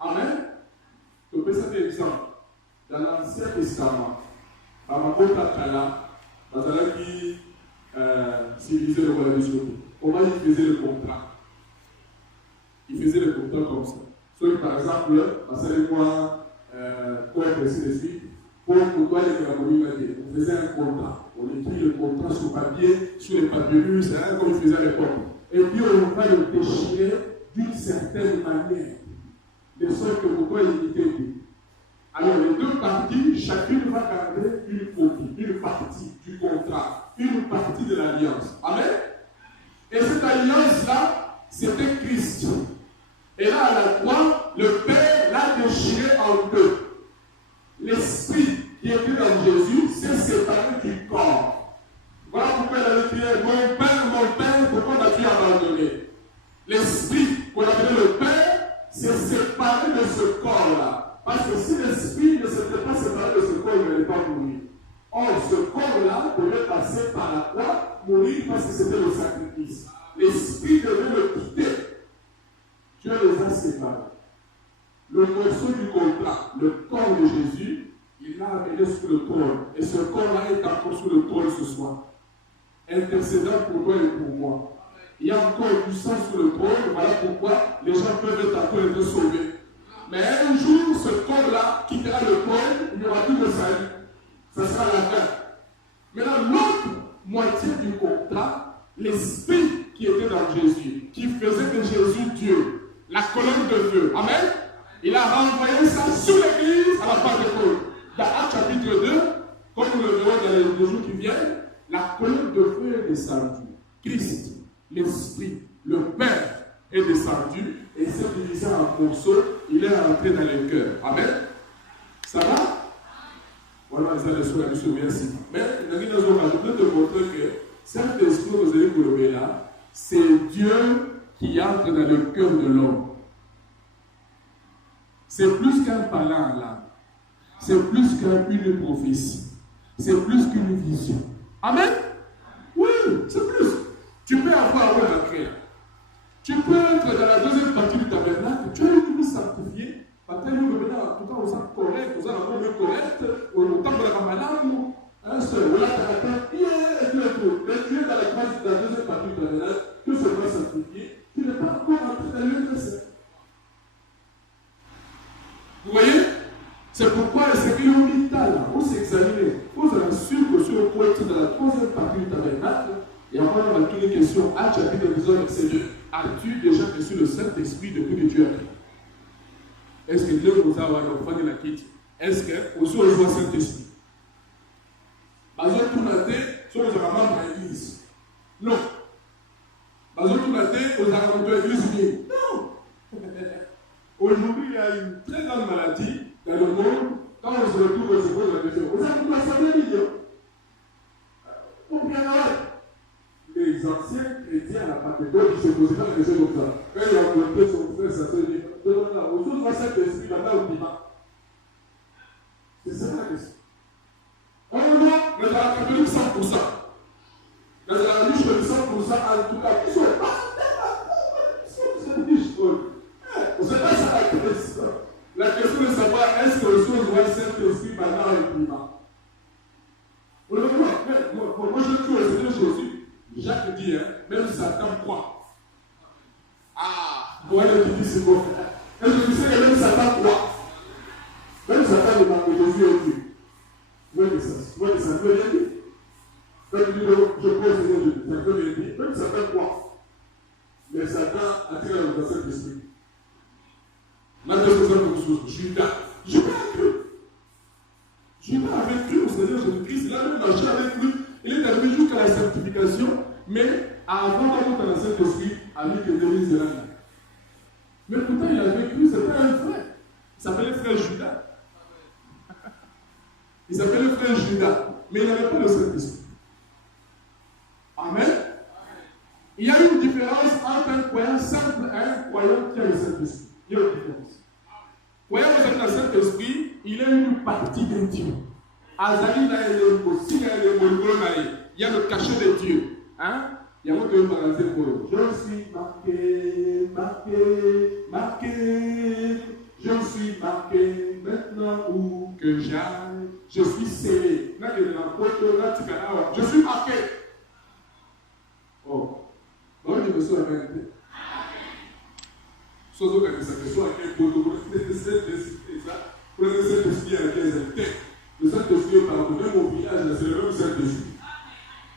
Amen. Je peux cet exemple. Dans l'Ancien Testament, à ma côte à Kala, dans la qui civilisait le roi de Dieu, comment il faisait le contrat? Il faisait le contrat comme ça. Soit par exemple, passez-moi, pour être ainsi de suite, pour toi, on faisait un contrat. On écrit le contrat sur papier, sur les papyrus, comme il faisait à l'époque. Et puis on va le déchirer d'une certaine manière, de sorte que pourquoi il était dit. Alors les deux parties, chacune va garder une copie, une partie du contrat, une partie de l'alliance. Amen. Et cette alliance-là, c'était Christ. Et là, à la croix, le Père l'a déchiré en deux. L'esprit qui était dans Jésus s'est séparé du corps. Voilà pourquoi il avait crié, mon Père, pourquoi m'as-tu abandonné? L'esprit qu'on appelait le Père s'est séparé de ce corps-là. Parce que si l'esprit ne s'était pas séparé de ce corps, il n'allait pas mourir. Or, ce corps-là devait passer par la croix, mourir parce que c'était le sacrifice. L'esprit devait le quitter. Dieu les a séparés. Le morceau du contrat, le corps de Jésus, il l'a amené sur le trône. Et ce corps-là est encore sur le trône ce soir. Intercédant pour toi et pour moi. Il y a encore du sang sur le trône. Voilà pourquoi les gens peuvent encore être sauvés. Mais un jour, ce corps-là quittera le trône, il n'y aura plus de salut. Ça sera la fin. Maintenant, l'autre moitié du contrat, l'esprit qui était dans Jésus, qui faisait de Jésus Dieu, la colonne de feu. Amen. Il a renvoyé ça sur l'église à la Pentecôte. Dans Actes chapitre 2, comme nous le verrons dans les jours qui viennent, la colonne de feu est descendue. Christ, l'Esprit, le Père est descendu et s'est divisé en morceaux. Il est rentré dans les cœurs. Amen. Ça va? Voilà, ça les soins, je me merci. Mais je peux te montrer que cet esprit que vous avez trouvé là, c'est Dieu qui entre dans le cœur de l'homme. C'est plus qu'un parlant là. C'est plus qu'une prophétie. C'est plus qu'une vision. Amen? Oui, c'est plus. Tu peux avoir un après. Tu peux être dans la deuxième partie du tabernacle. Tu as une vie sanctifiée. Maintenant, nous revenons en tout cas aux actes corrects, aux actes corrects, au temps de la Ramadan, un seul. Voilà, tu es dans la deuxième partie du tabernacle. Que ce soit sanctifié. Tu n'es pas encore entré dans le saint. Vous voyez? C'est pourquoi c'est qu'il y a là, on s'est examiné. On s'est assuré que sur le point dans la troisième partie du tabernacle, et après on a toutes les questions. Actes chapitre 19, verset 2. As-tu déjà reçu le Saint-Esprit depuis que tu as pris? Est-ce que Dieu vous a offert de la quitte? Est-ce que vous avez le Saint-Esprit? Parce que tout le monde, sur les membres de l'église. Non. Parce que tout le monde, vous avez rencontré l'église. Non. Aujourd'hui, il y a une très grande maladie dans le monde. Quand on se retrouve, on se pose la question. Vous avez pas ça de millions? Pourquoi les anciens chrétiens à la Pentecôte, ils se posaient la question comme ça. Quand ils ont rencontré son frère, ça se dit, aux autres voient cet esprit là-bas au dimanche. C'est ça la question. On voit, mais dans la catholique 100%. Dans la religion 100%, en tout cas, ils sont pas. C'est pas ça la question. La question de savoir est-ce que les choses voient Saint-Esprit maintenant et dimanche. Moi je trouve le Seigneur Jésus. Jacques dit, hein, même Satan croit. Ah, voilà qui dit c'est bon. Est-ce que tu sais que même Satan croit? Jésus est Dieu. Oui, mais ça veut rien dire. Quand tu dis je prie au Seigneur Jésus, ça veut rien dire. Même Satan croit. Mais Satan attire dans cet esprit. Maintenant, je vous ai quelque chose. Judas avait cru au Seigneur Jésus-Christ. Il a même marché avec lui. Il est arrivé jusqu'à la sanctification. Mais avant d'aller dans le Saint-Esprit, avec les délices de l'âme. Mais pourtant, il avait cru, c'était un frère. Il s'appelait frère Judas. Il s'appelait frère Judas. Mais il n'avait pas le Saint-Esprit. Amen. Il y a une différence entre un croyant simple et un croyant qui a le Saint-Esprit. Il y a une différence. Croyant avec le Saint-Esprit, il est une partie de Dieu. Azali na aussi il y a le cachet de Dieu. Hein? Il y a un autre magasin pour je suis marqué. Je suis marqué maintenant où que j'aille. Je suis scellé. Je suis marqué. Oh. Donc, je me suis arrêté. Soit que ça me soit un peu de ça. Prenez cet esprit à laquelle ils étaient. Le Saint-Esprit est pardonné au village, c'est le même Saint-Esprit.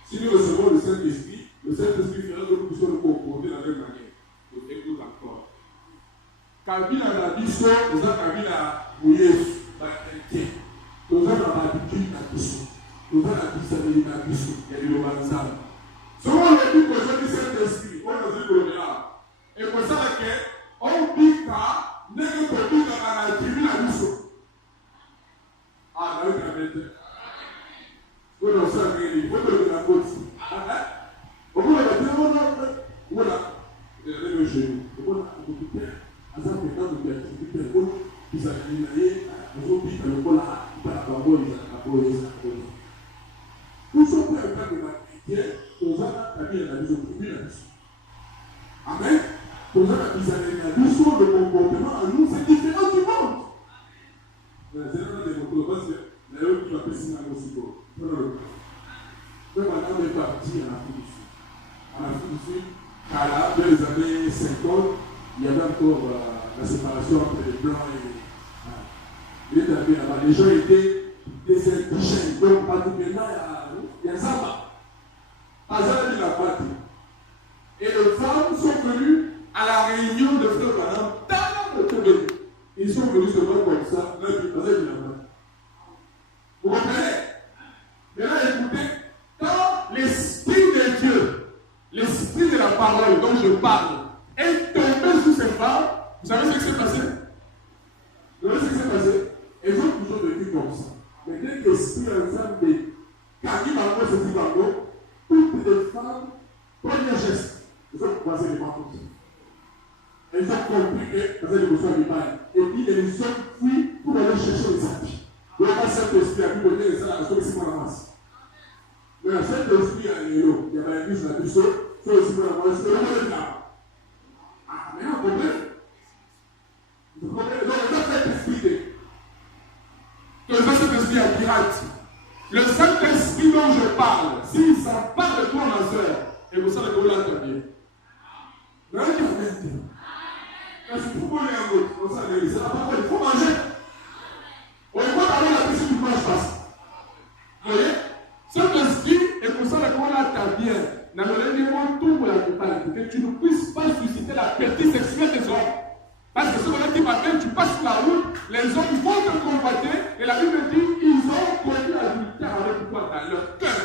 Si nous recevons le Saint-Esprit fera que nous puissions nous comporter de la même manière. Donc, écoute encore. Kabila na biso, nous avons Kabila Mouyes, Bakente. Nous avons l'habitude à biso. Nous avons la disabilité à biso. Il y a du romanzal. Souvent, on dit que je dis Saint-Esprit, on a dit que là. Et pour ça, on dit que n'est que pour dire que la tribune à biso. Ah, là, il y a maintenant. Vous n'en savez rien. Vous n'avez la côte. Vous n'avez pas dit, voilà. Vous avez le genou. Vous avez le genou. Asa peka de l'activité de l'eau, ils ont éliminé, ils ont dit que le cola, ils ont abandonné, ils ont abandonné. Tout ce qui est le cas de la chrétienne, nous avons établi la vision de Dieu. Amen. Nous avons établi la vision de comportement en nous, c'est différent du monde. Mais c'est là des mots, parce que la loi qui va passer dans le Sud. Donc, madame est partie en Afrique du Sud. En Afrique du Sud, dans les années 50, il y avait encore la séparation entre les blancs et les établis là-bas. Les gens étaient des indigènes, donc particulièrement il y a Zamba. Azala dit la partie. Et les femmes sont venues à la réunion de Frère Branham dans le Tobé. Ils sont venus se voir comme ça, là, ils faisaient de la main. Vous comprenez? Maintenant, écoutez, quand l'Esprit de Dieu, l'Esprit de la parole dont je parle, est tombé sur ces femmes, vous savez ce qui s'est passé? Vous savez ce qui s'est passé? Elles ont toujours vécu comme ça. Mais dès que l'Esprit ensemble de Kaki Bango se dit Bango, toutes les femmes, premier geste, elles ont croisé les mains comme ça. Elles ont compris qu'elles avaient besoin du bail. Et puis elles ont fui pour aller chercher les habits. Donc, quand Saint-Esprit a pu donner les salles à ceux qui sont la masse. Mais le Saint-Esprit a l'élo, il y avait un bus là-dessus, c'est aussi pour la masse, c'est le même. Ah, mais vous comprenez? Vous comprenez? Donc, on a fait expliquer que le Saint-Esprit a direct. Le Saint-Esprit dont je parle, s'il s'empare de toi, ma soeur, et vous savez que vous l'entendez. Mais il y a maintenant. Quand tu peux aller en route, on s'en est, c'est la parole, il faut manger. On est pas aller la piscine du mange passe. Vous voyez? Saint-Esprit, et pour ça que on l'attend bien. Dans le règlement, tout la totalité, que tu ne puisses pas susciter la perte sexuelle des hommes. Parce que ce moment qui m'appelle, tu passes sur la route, les hommes vont te combattre, et la Bible dit, ils ont connu l'adultère avec toi dans leur cœur.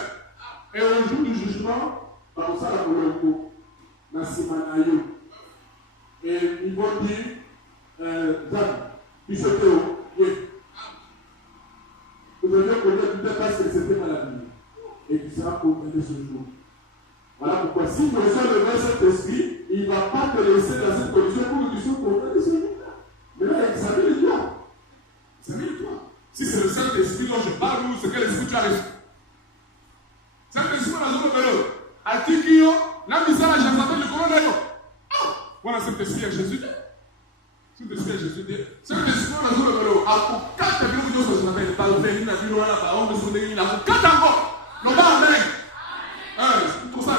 Et au jour du jugement, dans ça, la Colombo, la Simanayo, et ils vont dire, Zab, tu sais oui. Vous allez connaître tout parce que c'était pas la Bible. Et tu seras condamné ce jour. Voilà pourquoi, si tu reçois le vrai Saint-Esprit, il ne va pas te laisser dans cette condition pour que tu sois condamné ce jour-là. Mais là, examine-toi. Examine-toi. Si c'est le Saint-Esprit dont je parle ou c'est quel esprit tu as reçu. Saint-Esprit, on a besoin de l'eau. Atikio, la misère à Jazabel, le commandant. Voilà, Saint-Esprit à Jésus. Saint-Esprit à Jésus. Saint-Esprit, on a besoin de l'eau. À 4 minutes, on se rappelle. Par le pays, la ville, on a besoin de l'eau. 4 encore. Non, pas amen. Tout ça,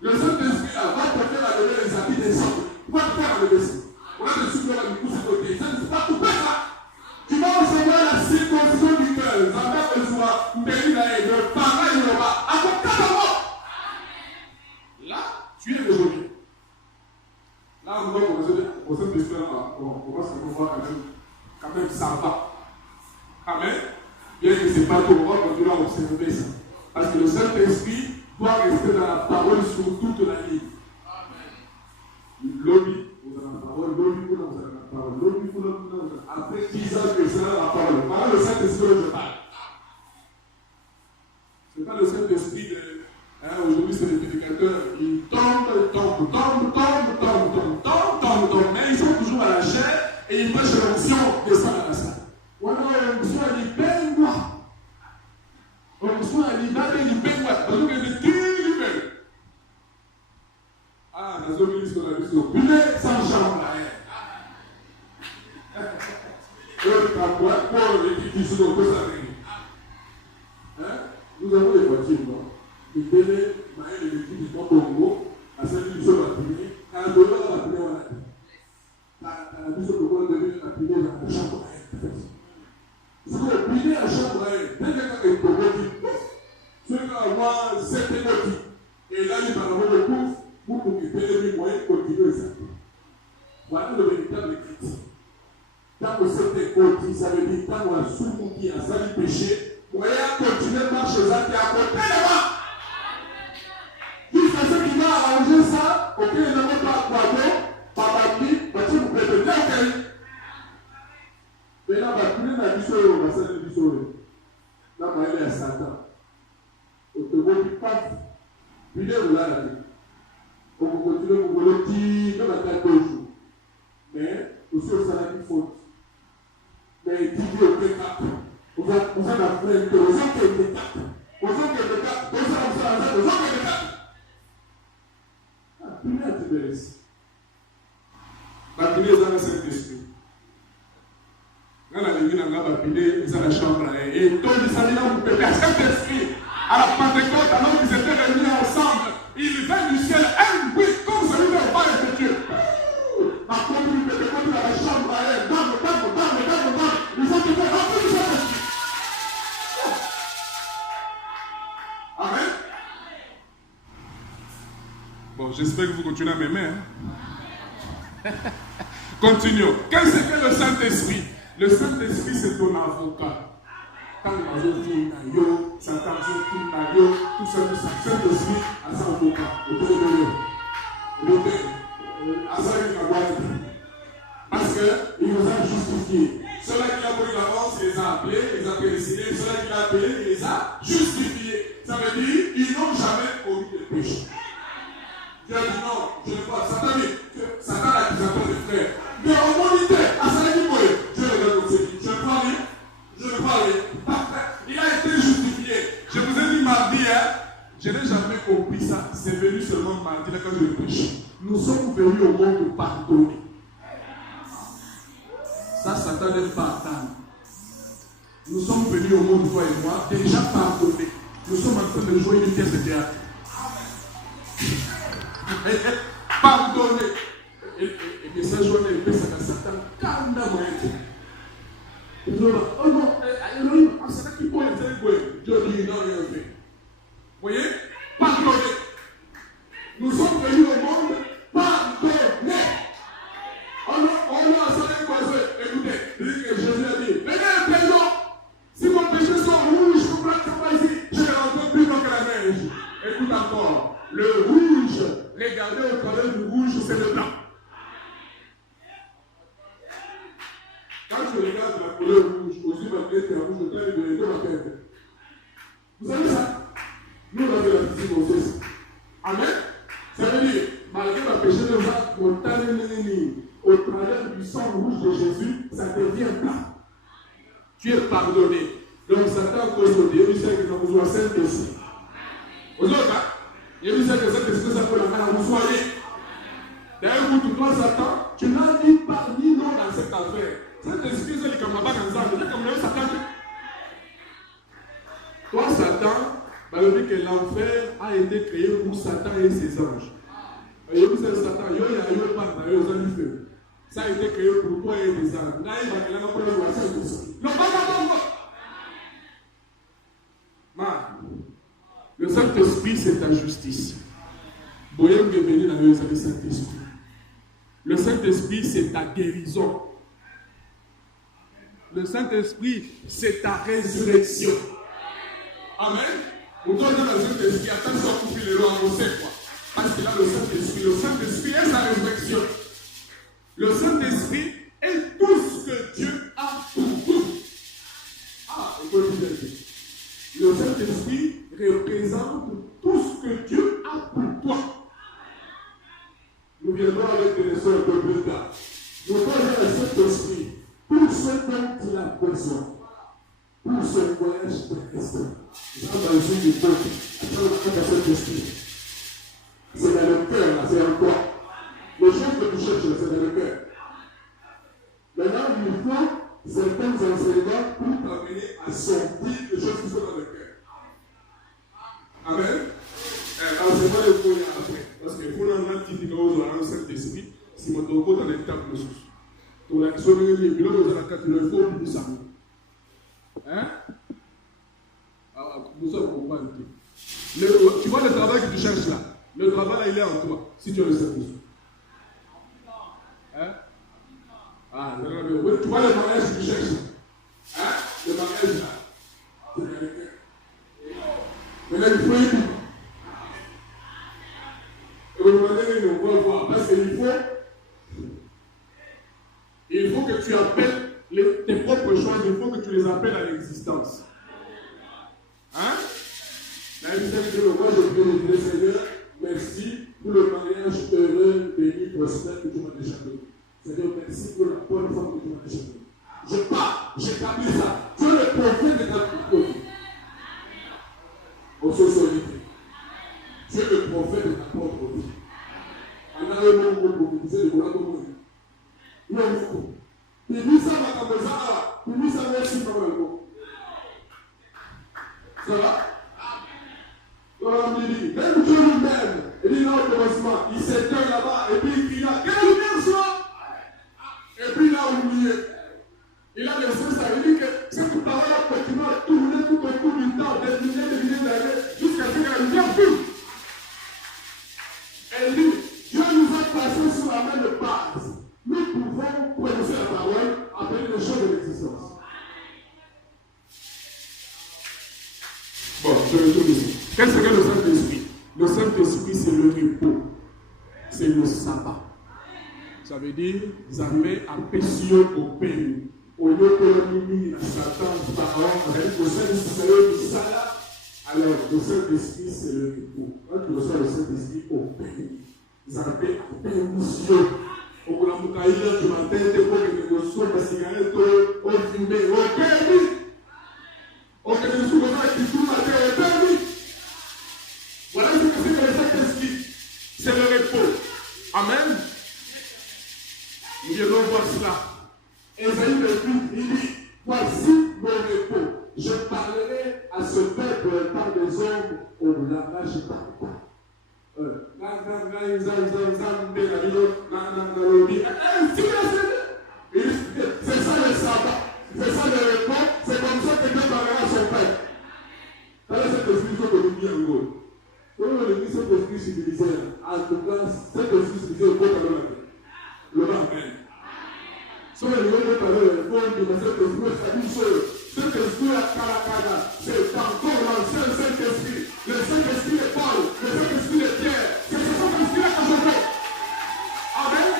le Saint-Esprit là va te faire à donner les habits des hommes. Tu vas te faire à le baisser. On a des souffles là, du coup, c'est côté. Ça ne peut pas couper ça. Tu vas recevoir la Là, tu es résolu. Là, on va commencer au Saint-Esprit, on va se voir quand même ça va. Amen. Bien que ce n'est pas tout, on va continuer à observer ça. Parce que le Saint-Esprit doit rester dans la parole sur toute la ligne. Lobby, vous avez la parole, lobby, vous avez la parole, lobby, vous avez la parole. Après 10 ans que c'est la parole. Voilà le Saint-Esprit dont je parle. Ce n'est pas le Saint-Esprit de. Aujourd'hui, c'est le prédicateur. Il tombe, mais ils sont toujours à la chair et ils prêchent l'onction, descend à la salle. Voilà, l'onction, elle est belle, moi. L'onction, elle est belle, moi. Parce que c'est tout belle. Ah, dans un ministre, on a vu ça. Poulet sans chambre à elle. Nous avons des voitures, non? Il donnait de l'équipe du Congo à celle qui se bâtiment. Quand on donne la bâtiment, on a dit. Quand on donne la bâtiment, dans la chambre à elle. C'est que le piné à la chambre à elle, dès que le Congo dit, ceux qui vont avoir 7 minutes, et là, il va avoir le pouf, pour occuper les moyens de continuer ça. Voilà le véritable critique. Quand vous êtes côté, ça veut dire quand on a souvent qui a sali péché, vous voyez continuer à marcher ça qui est à côté de moi. Jusqu'à ce qui va arranger ça, ok, il n'avait pas quoi, papa qui, parce que vous pouvez bien ok. Mais là, on a dit ça, on va s'en dire ça. Là, on est à Satan. On te voit du paf. Puis là, vous l'avez. On va continuer, vous voulez dire, on va faire 2 jours. Mais, aussi, on s'en a dit faute. Mais il dit au pécat. On va la faire aux autres qui est pécat. Aux autres qui est pécat. Aux autres qui est pécat. Ah, puis là, tu me laisses. La pile est dans le Saint-Esprit. Quand la Lévine a la pile, ils sont dans la chambre. Et tous les amis ont pépé à Saint-Esprit. À la Pentecôte, alors qu'ils étaient réunis ensemble, il vint du ciel un bruit comme celui d'un roi de Dieu. À côté du Pentecôte, dans la chambre, ils ont été remplis du Saint-Esprit. Amen. Bon, j'espère que vous continuez à m'aimer. Hein? Continuons. Qu'est-ce que le Saint-Esprit? Le Saint-Esprit, c'est ton avocat. Quand les gens disent Nayo, Satan dit Nayo, tout ça, Saint-Esprit, à sa avocat. Parce qu'il nous a justifiés. Ceux-là qui ont pris l'avance, il les a appelés, il les a prédestinés. Ceux-là qui l'ont appelé, il les a justifiés. Ça veut dire ils n'ont jamais commis de péché. Dieu a dit non, je ne vois pas. Satan dit, Satan l'accusateur des frères. Mais au monde à ça dit quoi? Dieu regarde comme c'est dit. Je ne vois rien. Je ne vois rien. Il a été justifié. Je vous ai dit mardi, hein, je n'ai jamais compris ça. C'est venu seulement mardi là, quand je prêche. Nous sommes venus au monde pour pardonner. Ça, Satan n'aime pas attendre. Nous sommes venus au monde, toi et moi, déjà pardonnés. Nous sommes en train de jouer une pièce de théâtre. Pardonner. Et ça joue une pièce de Satan. Calme-moi. Oh non, c'est ça qui peut être. Dieu dit non, rien fait. Vous voyez? Pardonner. Nous sommes venus au monde pardonner. On a enseigné quoi? Écoutez, Jésus a dit, venez présent. Si mon péché sont rouge, je ne peux pas ici. Je vais rentrer plus long que la neige. Écoute encore. Le rouge, regardez au travers du rouge, c'est le blanc. Quand je regarde la couleur rouge, aussi ma tête est rouge, je traîne de l'été ma tête. Vous savez ça? Nous, on a fait la physique au sait. Amen? Ça veut dire, malgré ma péché de Jacques, mon talent au travers du sang rouge de Jésus, ça devient blanc. Tu es pardonné. Donc, Satan a cause de Dieu, il sait que nous avons besoin de Saint-Esprit. Aux autres, hein? Il sait que Saint-Esprit, ça peut la faire à vous soigner. D'ailleurs, pour toi, Satan, tu n'as ni pas ni non dans cette affaire. Saint-Esprit, c'est comme là-bas dans ça. C'est comme là, Satan. Toi, Satan, malgré que l'enfer a été créé pour Satan et ses anges. Et vous savez, Satan, il y a pas de feu. Ça a été créé pour toi et tes anges. Là, il va pour le voir. Non, pas. Saint-Esprit, c'est ta justice. Le Saint-Esprit. Le Saint-Esprit, c'est ta guérison. Le Saint-Esprit, c'est ta résurrection. Amen. Pour toi, dans le Saint-Esprit, attends ça pour le roi, on sait quoi. Parce qu'il a le Saint-Esprit. Le Saint-Esprit est sa résurrection. Le Saint-Esprit est tout ce que Dieu a pour vous. Ah, écoutez bien. Le Saint-Esprit représente tout ce que Dieu a pour toi. Nous viendrons avec des leçons un peu plus tard. Nous voyons le Saint-Esprit pour ce dont il a besoin. Pour ce voyage terrestre. Nous sommes dans le jour du peuple. Attends le Saint-Esprit. C'est dans le cœur, là, c'est en toi. Les choses que tu cherches, c'est dans le cœur. Maintenant, il faut certains enseignements pour t'amener à sortir les choses qui sont dans le cœur. Amen. Alors, c'est pas le point après. Parce qu'il faut un petit peu de Saint-Esprit. Si mon togo dans les tables de sous. Ton action est liée. Puis là, vous avez la carte, il faut plus ça. Hein? Alors, vous savez pourquoi. Tu vois le travail que tu cherches là. Le travail là, il est en toi. Si tu as le Saint-Esprit. Hein? Ah, tu vois le mariage que tu cherches. Hein? Le mariage là. C'est dans le cœur. Maintenant, il faut aider. Et vous demandez, on va voir. Parce qu'il faut que tu appelles tes propres choses, il faut que tu les appelles à l'existence. Hein? La Bible dit, moi je prie le Seigneur, merci pour le mariage heureux, béni, prospère que tu m'as déjà donné. Seigneur, merci pour la bonne femme que tu m'as déjà donnée. Je pars, j'établis ça. Tu es le prophète de ta propre vie. On se solide. Tu es le prophète de ta propre vie. On a un mot pour prophétiser de voilà comment il y a un mot. Il dit ça dans ta maison, il dit ça merci pour le mot. Ça va? Même Dieu lui-même, il dit là au commencement, il s'éteint là-bas et puis il crie là, quelle lumière soit! Et puis là, au milieu, il a laissé ça, il dit que cette parole continue à tourner tout autour du temps, des milliers d'années, jusqu'à ce que la lumière fume. Elle dit, Dieu nous a placés sur la main de base. Nous pouvons prononcer la parole, appeler les choses de l'existence. Bon, je retourne ici. Qu'est-ce que le Saint-Esprit? Le Saint-Esprit, c'est le repos. C'est le sabbat. Ça veut dire, Zambé a péché au pays. Au lieu que l'ennemi, la Satan, le Pharaon, avec le Saint-Esprit, alors le Saint-Esprit, c'est le repos. Quand tu reçois le Saint-Esprit au pays, Zambé a permission. Au Kulamukaïla, tu m'as tête pour que les ressources, la cigarette, au fumé, au permis. Au Kennedy, au tout matin, au permis. Voilà ce que c'est que le Saint-Esprit. C'est le repos. Amen. Nous viendrons voir cela. Esaïe 28, il dit, voici mon repos. Je parlerai à ce peuple par des hommes au lavage par c'est ça le sabbat, c'est ça le repos, c'est comme ça que Dieu parlera à son peuple. Dans cet esprit, il faut que nous disions en gros. Comment l'église cet esprit civilisé, en tout cas, cet esprit civilisé au côté de la vie. Le Amen. Sur le niveau de parler, le fond de cet esprit, c'est une chose. Cet esprit à Kalakana, c'est encore l'ancien Saint-Esprit. Le Saint-Esprit est Paul, le Saint-Esprit est Pierre. C'est ce Saint-Esprit-là que je fais. Amen.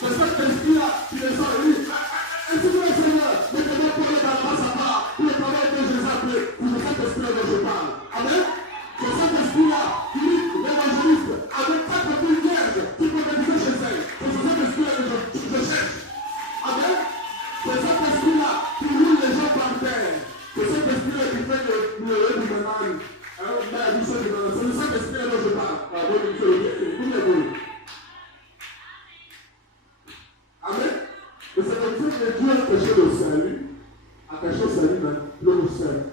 C'est cet esprit-là qui descend et dit, est-ce que le Seigneur, mettez-moi pour aller dans la masse à part, pour le travail que je les ai appelés, pour le Saint-Esprit dont je parle. Amen. C'est cet esprit-là qui dit, l'évangéliste, avec 4 petites vierges qui prophétisaient chez elle. C'est cet esprit-là que je cherche. Amen. C'est cet esprit-là qui roule les gens par terre. C'est cet esprit-là qui fait le du banane. C'est le Saint-Esprit dont je parle. Amen. Et c'est comme ça que Dieu a caché le salut, a caché le salut dans le salut.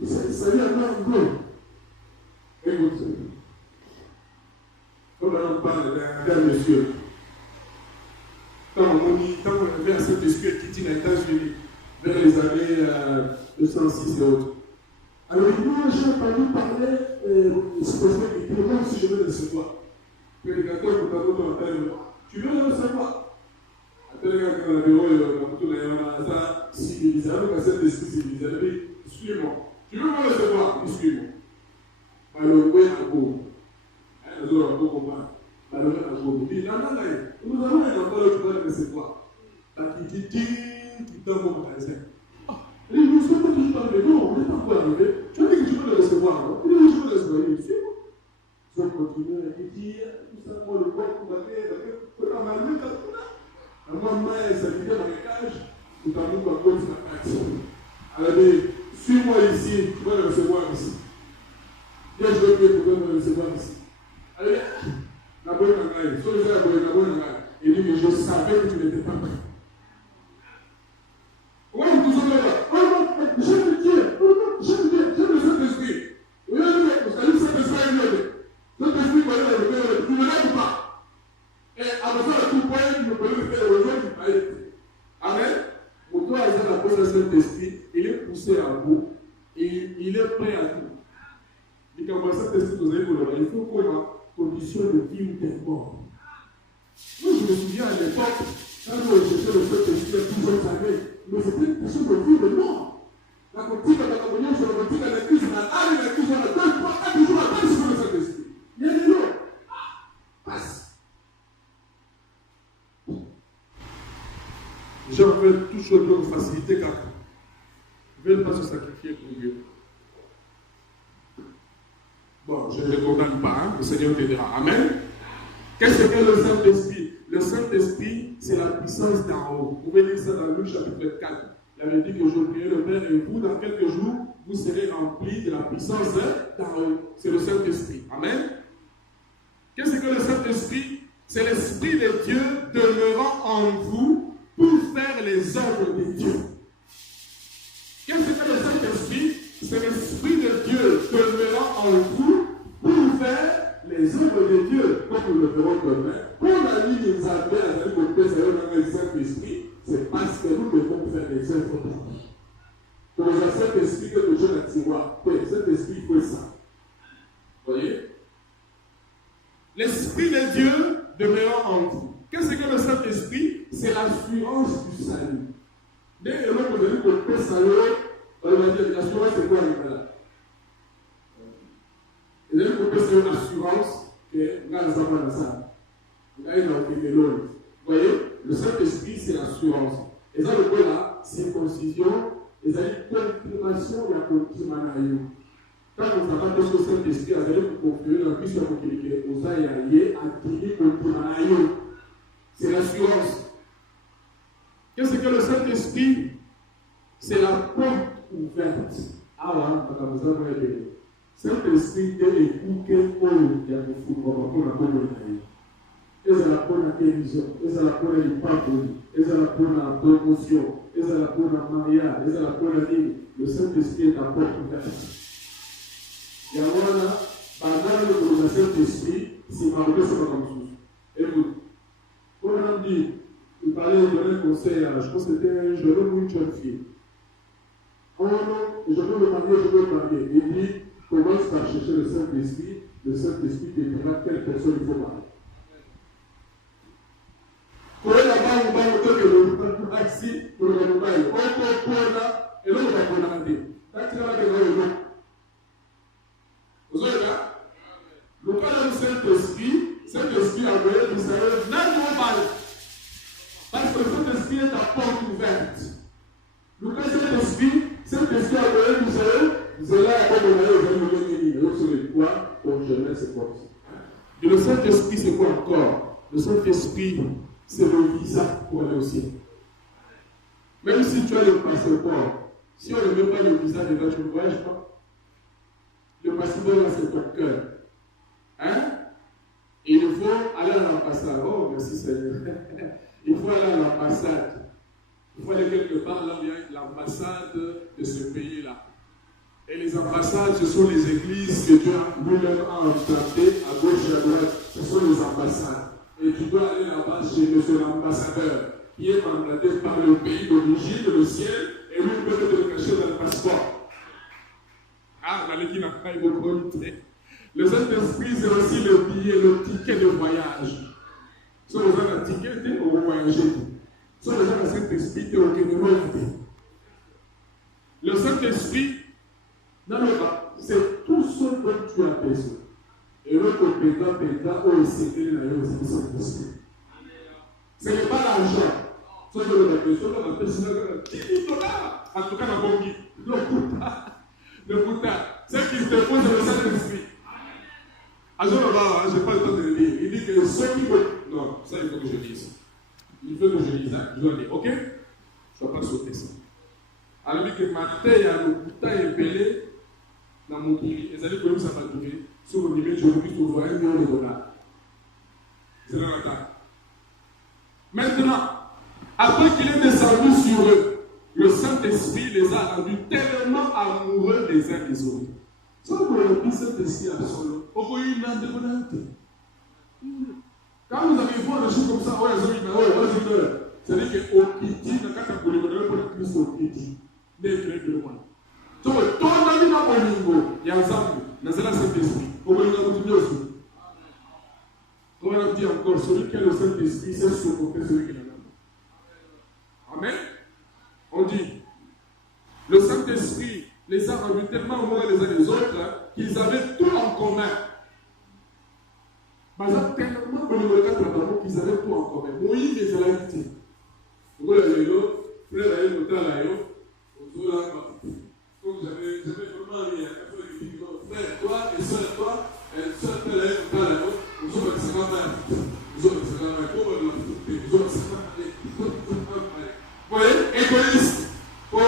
Le salut a un gros. Écoute. Comme on parle d'un monsieur. Quand on avait un Saint-Esprit qui dit les États-Unis, vers les années 206 et autres. Alors, moi, j'ai entendu parler, moi aussi je veux le recevoir. Prédicateur, tu veux le recevoir. Suis-moi. Tu veux me recevoir? Suis-moi. Nous allons un endroit où tu vas le recevoir. Qui donne mon magasin. Il dit, nous sommes toujours arrivés. Non, on n'est pas encore arrivé. Tu as dit que tu veux le recevoir, non? Il dit, je veux le recevoir. Il dit, suis-moi. Ils ont continué à dire, tout ça, moi, le corps, on va faire, moi, ça dit dans les cages, nous avons pas de la action. Alors, suis-moi ici, tu vas le recevoir ici. Viens, je veux que tu vas le recevoir ici. Allez, la bonne nangaï, sur les arbres, la bonne nangaï. Il dit, mais je savais que tu n'étais pas prêt. Oui, nous sommes là. Je veux dire, je veux le Saint-Esprit. Oui, vous allez le Saint-Esprit, Saint-Esprit, tu ne l'aimes pas. Et avant ça, tout point, tu ne peux le faire aujourd'hui. Amen. Pour toi, la bonne de Saint-Esprit, il est poussé à bout et il est prêt à tout. Et quand on Saint-Esprit, vous allez voir, il faut qu'on ait une condition de vie ou de mort. Moi, je me souviens à l'époque, quand on cherchait le Saint-Esprit, il y a plusieurs années, mais c'était une question de vie ou de mort. La politique de la communion, sur la politique de l'église, on a allé l'église, on a 2, 3, 4 jours à passer sur le Saint-Esprit. Il y a des lots. Passe. Les gens veulent tout chose pour faciliter car ils ne veulent pas se sacrifier pour Dieu. Bon, je ne le condamne pas, hein? Le Seigneur t'aidera. Amen. Qu'est-ce que le Saint-Esprit? Le Saint-Esprit, c'est la puissance d'en haut. Vous pouvez lire ça dans Luc chapitre 4. Il avait dit que je prierai le Père et vous, dans quelques jours, vous serez remplis de la puissance d'en haut. C'est le Saint-Esprit. Amen. Qu'est-ce que le Saint-Esprit? C'est l'Esprit de Dieu demeurant en vous pour faire les œuvres de Dieu. Qu'est-ce que le Saint-Esprit? C'est l'Esprit de Dieu demeurant en vous pour faire les œuvres de Dieu, comme nous le verrons demain. Pour la ligne des affaires, dans le Saint-Esprit, c'est parce que nous devons faire les œuvres de Dieu. Pour le Saint-Esprit, quelque chose à tiroir. Oui, le Saint-Esprit fait ça. Vous voyez? L'Esprit de Dieu demeurant en vous. Qu'est-ce que le Saint-Esprit? C'est l'assurance du salut. Dès que vous avez dit que le salut, on va dire l'assurance, c'est quoi les malades? Et là, vous pouvez faire l'assurance que nous avons dans ça. Vous voyez, le Saint-Esprit, c'est l'assurance. Et ça, le point là, circoncision, et ça, une confirmation de la confirmation. Quand on s'attend au Saint-Esprit, vous allez vous confirmer dans la puissance de vous allez acquérir confirmation. C'est l'assurance. Qu'est-ce que le Saint-Esprit? C'est la porte ouverte. Ah ouais, vous avez Saint-Esprit est écouté pour le diable pour la et ça la pour la télévision, et ça la pour la parole, et ça la pour la promotion, et ça la pour la mariage, et ça la pour la vie. Le Saint-Esprit est la porte ouverte. Et alors là, pendant le Saint-Esprit, c'est ma relation comme ça. Écoute, on a dit, il parlait de donner un conseil à, je pense que c'était un jeune homme ou une jeune fille. Oh non, je veux me marier, je veux me marier. Il dit, commence par chercher le Saint-Esprit te dira quelle personne il faut marier. Pour la main, on va noter que le taxi, pour le mobile, on peut prendre et l'autre va prendre la vie. Taxi là, c'est le nom. Vous savez là? Le cas du Saint-Esprit a envoyé d'Israël dans le mobile. Parce que le Saint-Esprit est ta porte ouverte. Le cas du Saint-Esprit a envoyé d'Israël. C'est là qu'on va aller sur les poids pour jeunesse et force. Et le Saint-Esprit, c'est quoi encore? Le Saint-Esprit, c'est le visa pour aller au ciel. Même si tu as le passeport, si on ne met pas le visa dedans, tu ne voyages pas. Le passeport, là, c'est ton cœur. Hein? Et il faut aller à l'ambassade. Oh, merci Seigneur. Il faut aller à l'ambassade. Il faut aller quelque part là où il y a l'ambassade de ce pays-là. Et les ambassades, ce sont les églises que Dieu lui-même a implantées à gauche et à droite. Ce sont les ambassades. Et tu dois aller là-bas chez l'ambassadeur qui est mandaté par le pays d'origine, le ciel, et lui peut te le cacher dans le passeport. Le Saint-Esprit, c'est aussi le billet, le ticket de voyage. Si vous avez un ticket, vous voyagez. Si vous avez un Saint-Esprit, vous avez le Saint-Esprit, non, c'est tout ce dont tu as besoin. Et l'autre péta, oh, c'est le Saint-Esprit. Ce n'est pas l'argent. Ce que vous avez besoin, c'est 10 000 $. En tout cas, la banque, le Bouddha, ce qui te pose le Saint-Esprit. Je n'ai pas le temps de le lire. Il dit que ceux qui veulent. Non, ça il faut que je dise. Il faut que je dise, hein? Je dois dire, ok? Je ne dois pas sauter ça. Alors, il dit que ma tête, le Bouddha est belé dans mon kiri. Et ça dit que ça va durer. Sur le niveau, je vous dis que vous voyez $1 million. C'est là la table. Maintenant, après qu'il est descendu sur eux, le Saint-Esprit les a rendus tellement amoureux les uns des autres. Ça, vous avez pris Saint-Esprit absolument. Quand vous avez vu des choses comme ça, c'est-à-dire qu'au Kiti, dans le cas de pour le Christ au Kiti, n'est que de moi. Donc, tout le monde a un niveau, il y a un exemple, dans le Saint-Esprit. Comment il a continué aussi? Comment on a dit encore, celui qui a le Saint-Esprit, c'est supporter celui qui l'a. Amen. On dit, le Saint-Esprit les a rendus tellement amoureux les uns des autres qu'ils avaient tout en commun. Par exemple, tellement qu'ils avaient tout en commun. Moïse les a invités. Vous avez dit, frère, comme j'avais vraiment mis frère, toi et soeur, toi, soeur, vous voyez, égoïste. Pour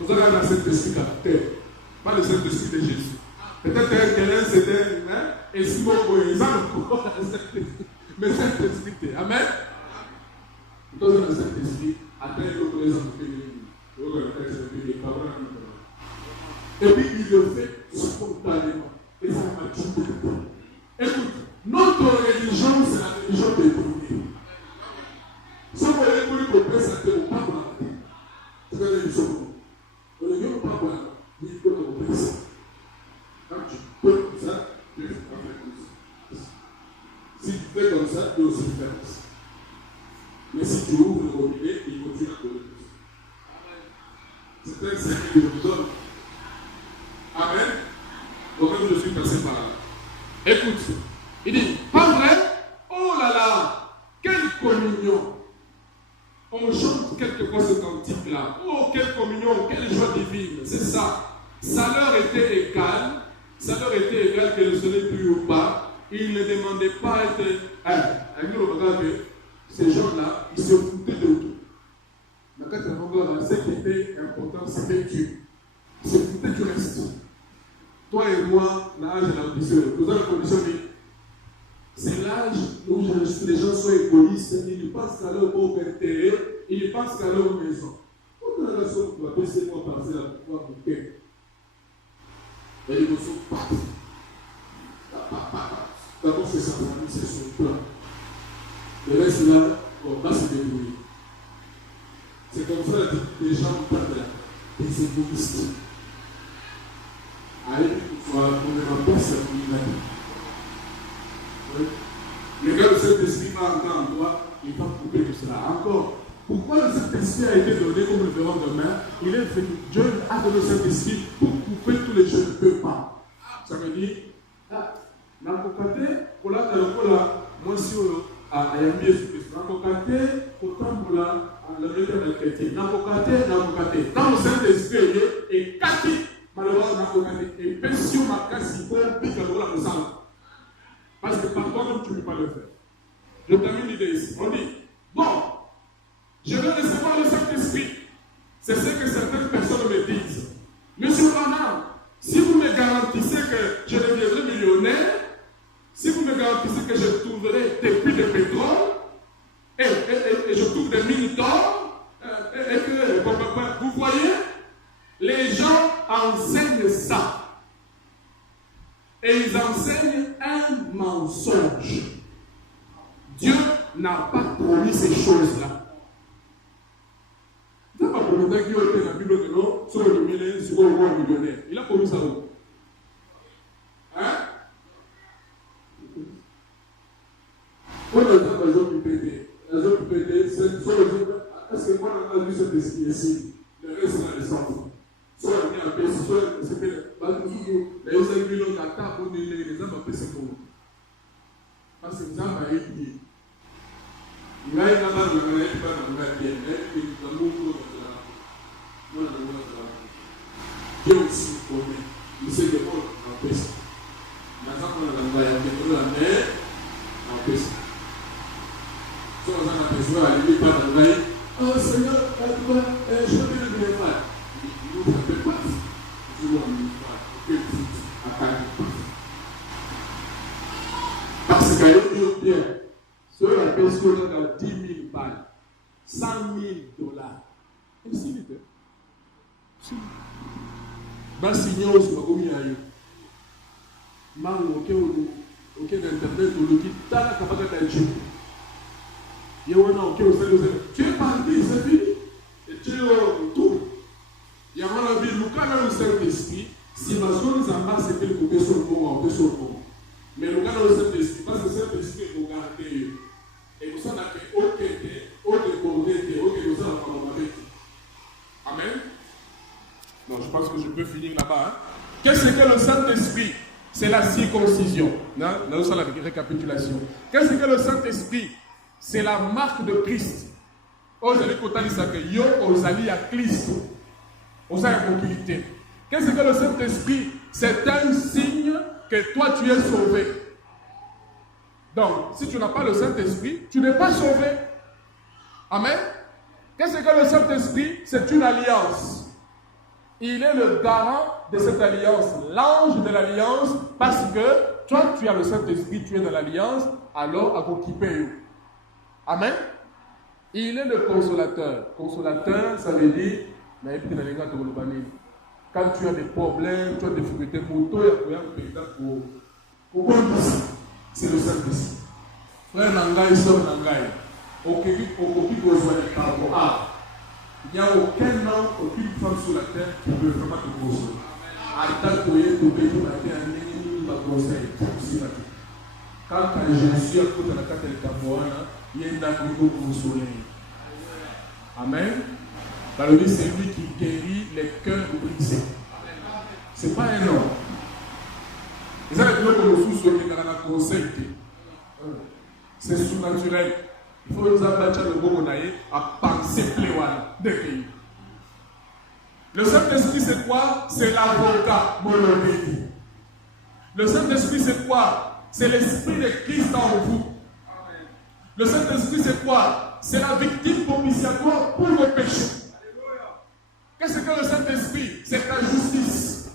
vous avez un Saint-Esprit capteur, pas le Saint-Esprit de Jésus. Peut-être qu'un c'était un esprit mais Saint-Esprit, amen. Dans le Saint-Esprit, après l'autre et puis il le fait spontanément. Et ça m'a tout. Écoute, notre religion, c'est la religion des premiers. Si vous voulez que vous présentez au Papa, c'est la religion. Le religion au Papa, il faut que vous présentez. Quand tu peux comme ça, tu peux faire comme ça. Si tu fais comme ça, tu peux aussi faire comme ça. Mais si tu ouvres le robinet, il continue à donner plus. C'est un secret que je vous donne. Amen. Donc, je suis passé par là. Écoute, il dit, pas vrai? Oh là là, quelle communion! On chante quelquefois ce cantique-là. Oh, quelle communion, quelle joie divine. C'est ça. Ça leur était égal. Ça leur était égal que le soleil brille ou pas. Ils ne demandaient pas à être. Ces gens-là, ils se foutaient de tout. Mais quand ce qui était important, c'était Dieu. Ils se foutaient du reste. Toi et moi, l'âge de la condition. Nous avons la condition de. C'est l'âge où les gens sont égoïstes. Ils pensent qu'à leur beau intérêt, ils pensent qu'à leur maison. Quand la relation va baisser, moi, passer à pouvoir mon cœur. Et ils ne sont pas. D'abord, c'est sa famille, c'est son plan. Le reste là, on va se débrouiller. C'est comme ça que les gens parlent des égoïstes. Allez, on ne va pas s'appuyer. Le gars de cet esprit va entrer en toi, il va couper tout cela. Encore, pourquoi cet esprit a été donné, comme le verrons demain? Il est venu, Dieu a donné cet esprit pour couper tous les je ne peux pas. Ça veut dire, pour la moi si à Yambi Jésus-Christ, autant pour la méthode chrétienne. Dans le Saint-Esprit, et Kati, malheureusement, et Pession Makasi, pour piquer la sang. Parce que par toi-même, tu ne peux pas le faire. Je termine l'idée ici. On dit, bon, je vais recevoir le Saint-Esprit. C'est ce que certaines personnes me disent. Monsieur Branham, si vous me garantissez que je deviendrai millionnaire, si vous me garantissez que je trouverai des puits de pétrole, et je trouve des mines d'or, et que, vous voyez, les gens enseignent ça. Et ils enseignent un mensonge. Dieu n'a pas promis ces choses-là. Dieu n'a pas promis devenir millionnaire. Il a connu ça où? Hein? Quand les gens qui pétaient, les gens qui pétaient, c'est les autres. Est-ce que moi, on a vu cette destinée ici? Le reste, c'est la descente. Soit on a mis un peu, soit c'est fait. Les gens qui ont la table, les gens ont fait ce mot. Parce que les gens ont été. Il y a un homme qui a été bien. Dieu aussi connaît. Il sait que moi, en paix. Il y a un homme qui a été la mer en paix. Si on a besoin d'aller par la mer, oh Seigneur, je veux bien le faire. Il ne fait pas. Je veux le faire. Parce qu'il y a une bien. Sur la personne a 10 000 balles, 100 000 $. Et s'il était, va signer au Subagoumi à eux. Mango, ok, d'internet, ou le kit, t'as la capacité d'être. Il y a un an, ok, tu es parti, c'est fini. Et tu es au tout. Il y a un avis, le cas dans le Saint-Esprit, si ma zone Zamba, c'était le côté sur le moment, on peut sur le moment. Mais le cas dans le Saint-Esprit, parce que le Saint-Esprit est pour garder. Et vous savez que Amen. Non, je pense que je peux finir là-bas. Hein? Qu'est-ce que le Saint-Esprit? C'est la circoncision. Là, on a la récapitulation. Qu'est-ce que le Saint-Esprit? C'est la marque de Christ. Vous allez côté ça que yo osali à Christ. Vous avez tranquillité. Qu'est-ce que le Saint-Esprit? C'est un signe que toi tu es sauvé. Donc, si tu n'as pas le Saint-Esprit, tu n'es pas sauvé. Amen. Qu'est-ce que le Saint-Esprit? C'est une alliance. Il est le garant de cette alliance, l'ange de l'alliance, parce que toi, tu as le Saint-Esprit, tu es dans l'alliance, alors à t'occuper. Amen. Il est le consolateur. Consolateur, ça veut dire, quand tu as des problèmes, tu as des difficultés, c'est le Saint-Esprit. Frère Nangaï, sœur Nangaï, il n'y a aucun homme, aucune femme sur la terre qui peut vraiment te consoler. Quand Jésus a côté la carte de Caboana, il y a une dame qui peut consoler. Amen. C'est lui qui guérit les cœurs brisés. Ce n'est pas un homme. Ils avaient dit que le sous qui a conseil. C'est surnaturel. Il faut nous abattre le bon à penser pléwan de pays. Le Saint-Esprit, c'est quoi? C'est l'avocat. Le Saint-Esprit, c'est quoi? C'est l'Esprit de Christ en vous. Le Saint-Esprit, c'est quoi? C'est la victime propitiatoire pour vos péchés. Qu'est-ce que le Saint-Esprit? C'est la justice.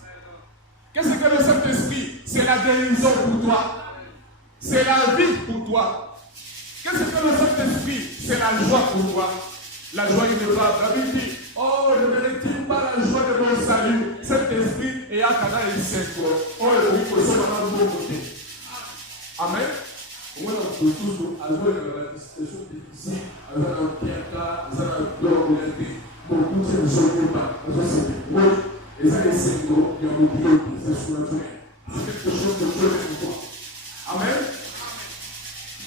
Qu'est-ce que le Saint-Esprit? C'est la guérison pour toi. C'est la vie pour toi. Qu'est-ce que le Saint-Esprit? C'est la joie pour toi. La joie inébranlable. La Bible dit, oh, ne mérite pas la joie de mon salut. Cet esprit est à Kana et Saint-Toi. Oh, oui, il faut seulement de mon côté. Amen. On va tous avoir la situation difficile, avoir un pierre, avoir un corps de l'année. Beaucoup ne sont pas. Oui, et ça, les Saint-Toi, il y a beaucoup de c'est surnaturel. C'est quelque chose de très important. Amen.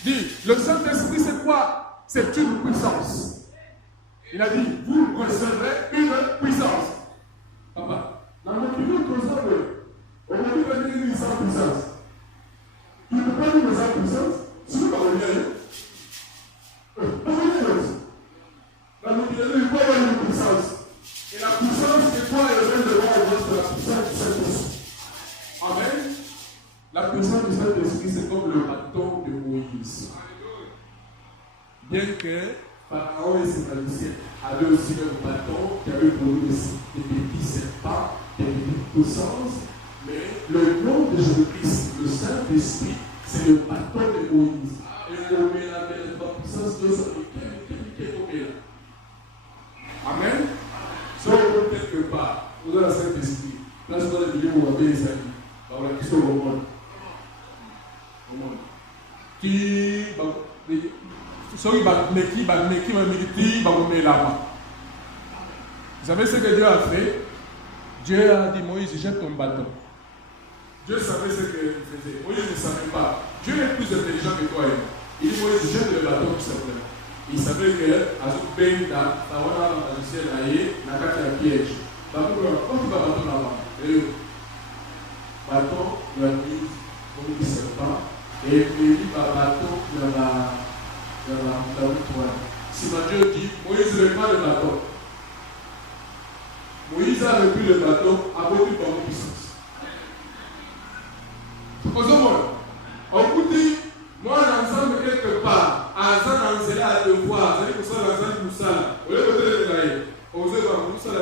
Dit, le Saint-Esprit, c'est quoi? C'est une puissance. Il a dit, vous recevrez une puissance. Papa, dans le milieu de ça, on a dit que l'église est sans puissance. Tu ne peux pas dire sans puissance, si tu ne parles bien. Dans le milieu, il faut avoir une puissance. Et la puissance, c'est quoi? Elle vient de voir la puissance du Saint-Esprit. Amen. La puissance du Saint-Esprit, c'est comme le bâton de Moïse. Bien que Pharaon et ses magiciens avaient aussi leur bâton qui avait produit des petits serpents, des petites puissances, mais le nom de Jésus-Christ, le Saint-Esprit, c'est le bâton de Moïse. Et on met la puissance de son équilibre. Amen. Si on peut quelque part, vous avez le Saint-Esprit, là je dois le dire, vous avez les amis, dans la question au monde. Qui vous savez ce que Dieu a fait? Dieu a dit Moïse, jette ton bâton. Dieu savait ce qu'il faisait. Moïse ne savait pas. Dieu est plus intelligent que toi et moi. Il dit Moïse, jette le bâton tout simplement. Il savait que Azou Ben Tawana dans le ciel aillé, n'a qu'à faire piège. Quand tu vas bâton là-bas, bâton de la Moïse, comme il serpent, et puis il va bâton de la toile. Si Dieu dit, Moïse ne pas le bâton. Moïse a repris le bâton avec une bonne puissance. On vous dit, moi, l'ensemble quelque part, Azan Anzela a devoir, c'est-à-dire que ça, l'Azan Moussala, au lieu de le gagner, on vous dit, Moussala,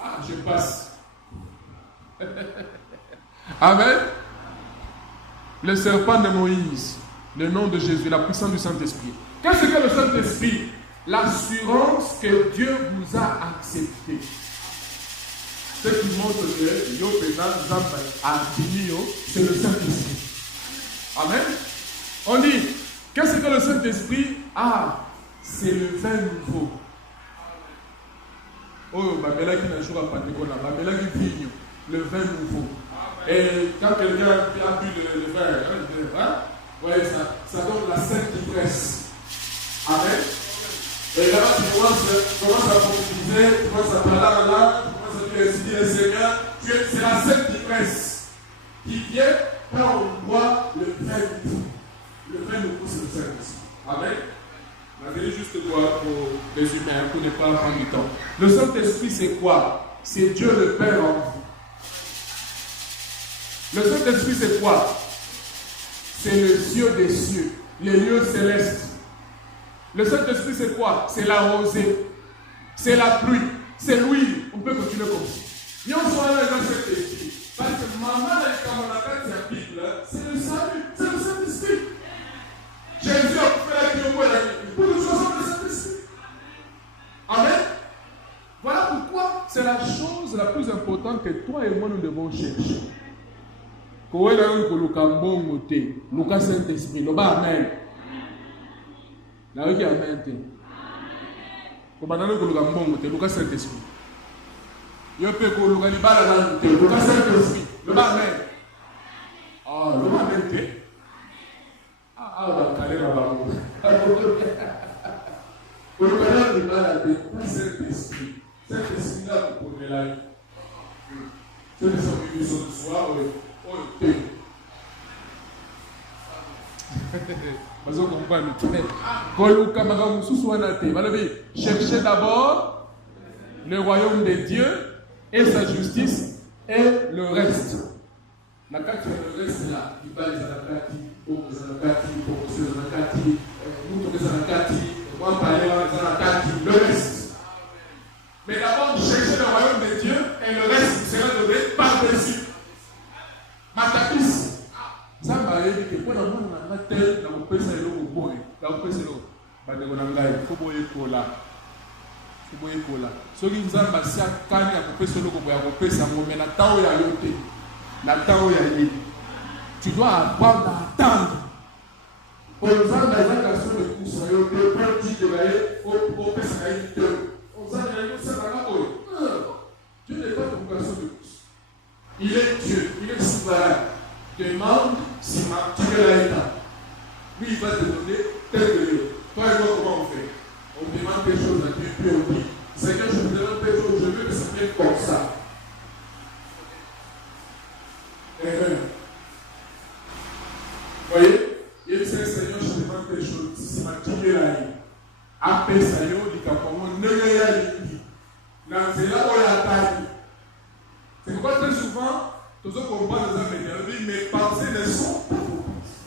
ah, je passe. Amen. Le serpent de Moïse, le nom de Jésus, la puissance du Saint-Esprit. Qu'est-ce que le Saint-Esprit? L'assurance que Dieu vous a accepté. Ce qui montre que Yo Pénal, c'est le Saint-Esprit. Amen. On dit, qu'est-ce que le Saint-Esprit? Ah, c'est le vin nouveau. Oh, Babela qui n'a joué à Pentecôte, Babela qui vigne, le vin nouveau. Et quand quelqu'un a bu le vin, hein, ouais, ça donne la sainte ivresse. Amen. Et là, tu commences à prophétiser, tu commences à parler en langue, tu commences à dire, si le Seigneur, c'est la sainte ivresse qui vient quand on boit le vin nouveau. Le vin nouveau, c'est le Saint-Esprit. Amen. Je vais juste voir pour résumer, pour ne pas prendre du temps. Le Saint-Esprit, c'est quoi? C'est Dieu le Père en vous. Le Saint-Esprit, c'est quoi? C'est le cieux des cieux, les lieux célestes. Le Saint-Esprit, c'est quoi? C'est la rosée, c'est la pluie, c'est l'huile. On peut continuer comme ça. Et on soit là dans cet esprit. Parce que maman, quand on appelle sa Bible, c'est le salut, c'est le Saint-Esprit. Jésus a fait la vie au bout de la vie. Pour nous soyons le Saint-Esprit. Amen. Voilà pourquoi c'est la chose la plus importante que toi et moi nous devons chercher. Quand on a un colocambon, Lucas Saint-Esprit, le bas amen. La rue qui amen. Quand on a un colocambon, Lucas Saint-Esprit. Il peut que Lucas Saint-Esprit, le bas amen. Ah, le bas amen. Ah, on va caler là-bas. Quand on a un malade, Saint-Esprit. Saint-Esprit là pour donner la vie. Ceux qui sont venus ce soir, cherchez d'abord le royaume de Dieu et sa justice et le reste. La carte le reste là, il va les anakati, les anakati, le reste. Mais d'abord, cherchez le royaume de Dieu et le reste sera donné par-dessus. Matapis. Ça m'a dit que pour la monde, on a tel, on peut se le boire. On peut se le boire. Il faut boire cola. Il faut boire cola. Ceux qui nous ont passé à Kanye, on peut se le boire. On peut se le boire. Mais la temps où il y a yoté, la temps où il y a yoté, tu dois apprendre à attendre. Pour nous avoir des occasions de course, on peut dire que on peut se faire une tête. On s'en est ça va là. Dieu n'est pas ton occasion de course. Il est Dieu, il est souverain. Demande si tu es là état. Lui, il va te donner tel que Dieu. Toi et moi, comment on fait? On demande quelque chose à Dieu, puis on dit Seigneur, je te demande quelque chose, je veux que ça vienne comme ça. Vous voyez? Il dit Seigneur, je te demande quelque chose. Si tu es là, après ça, il dit comment ne c'est pourquoi très souvent, tous ceux qu'on parle des hommes, mes pensées ne sont pas vos pensées.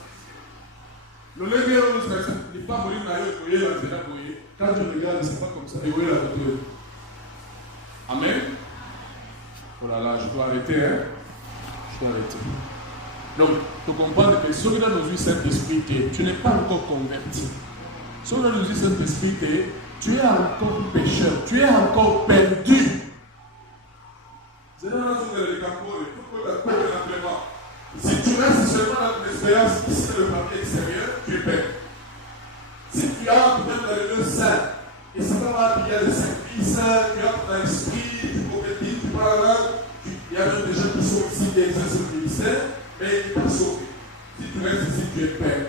Le levier, il n'est pas mourir dans le quand je regarde, c'est pas comme ça. Et oui, la voiture. Amen. Oh là là, je dois arrêter, hein. Je dois arrêter. Donc, tu comprends que si on a nos yeux Saint-Esprit, tu n'es pas encore converti. Si on a nos yeux Saint-Esprit, tu es encore pécheur, tu es encore perdu. C'est dans la zone de l'écampo, il faut que tu aies simplement. Si tu restes seulement dans une expérience ici, le papier extérieur, tu es perdu. Si tu as même dans le lieu saint, Et c'est pas qu'il y a le service, tu as ton esprit, tu prophétises, tu parles là. Il y a même des gens qui sont ici, qui exercent le ministère, mais ils ne sont pas sauvés. Si tu restes ici, tu es perdu.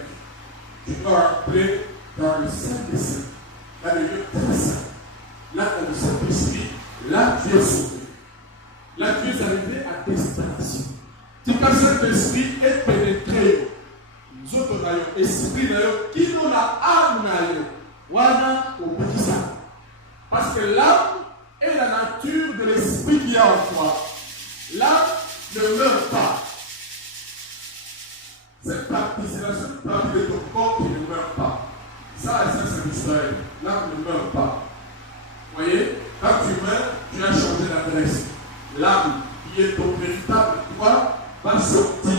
Tu dois entrer dans le Saint des Saints, dans le lieu très saint. Là, dans le Saint-Esprit, là, tu es sauvé. Là, tu es arrivé à destination. Si le Saint-Esprit est pénétré, nous autres, nous avons esprit, qui nous l'a âme, wana au petit saint. Parce que l'âme est la nature de l'esprit qui est en toi. L'âme ne meurt pas. Cette partie, c'est la seule partie de ton corps qui ne meurt pas. Ça, c'est l'Israël. L'âme ne meurt pas. Vous voyez, quand tu meurs, tu as changé d'adresse. L'âme, qui est ton véritable toi, va sortir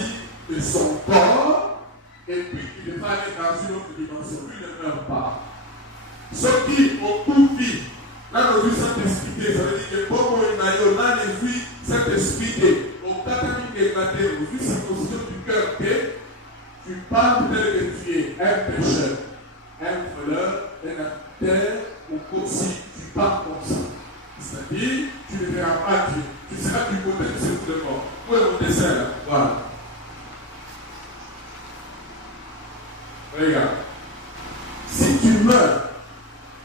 de son corps et puis il va aller dans une autre dimension. Lui ne meurt pas. Ceux qui ont tout vie, là, nous avons Saint-Esprit, ça veut dire que comme on a vu Saint-Esprit, au Catholique et Catholique, au vu circoncision du cœur, tu parles tel que tu es un pécheur, un voleur, un terre, ou aussi tu parles comme ça. C'est-à-dire, tu ne verras pas Dieu. Tu seras du côté de ce mort. Où est mon dessert là? Voilà. Regarde. Si tu meurs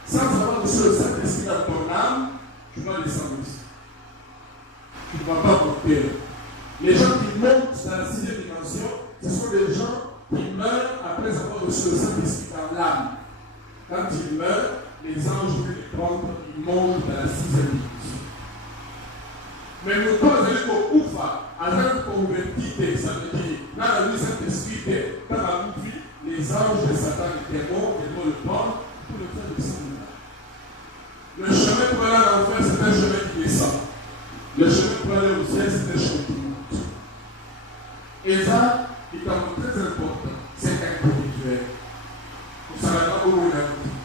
sans avoir reçu le Saint-Esprit dans ton âme, tu vas descendre ici. Tu ne vas pas monter. Les gens qui montent dans la 6e dimension, ce sont des gens qui meurent après avoir reçu le Saint-Esprit dans l'âme. Quand ils meurent, les anges viennent les prendre, ils montent dans la 6e dimension. Mais nous, quand vous allez au Koufa, à la convertité, ça veut dire, dans la vie Saint-Esprit, dans la vie, les anges de Satan étaient morts, ils vont le prendre pour le faire descendre là. Le chemin pour aller à l'enfer, c'est un chemin qui descend. Le chemin pour aller au ciel, c'est un chemin qui monte. Et ça, il est très important, c'est individuel. Vous savez pas où on a dit.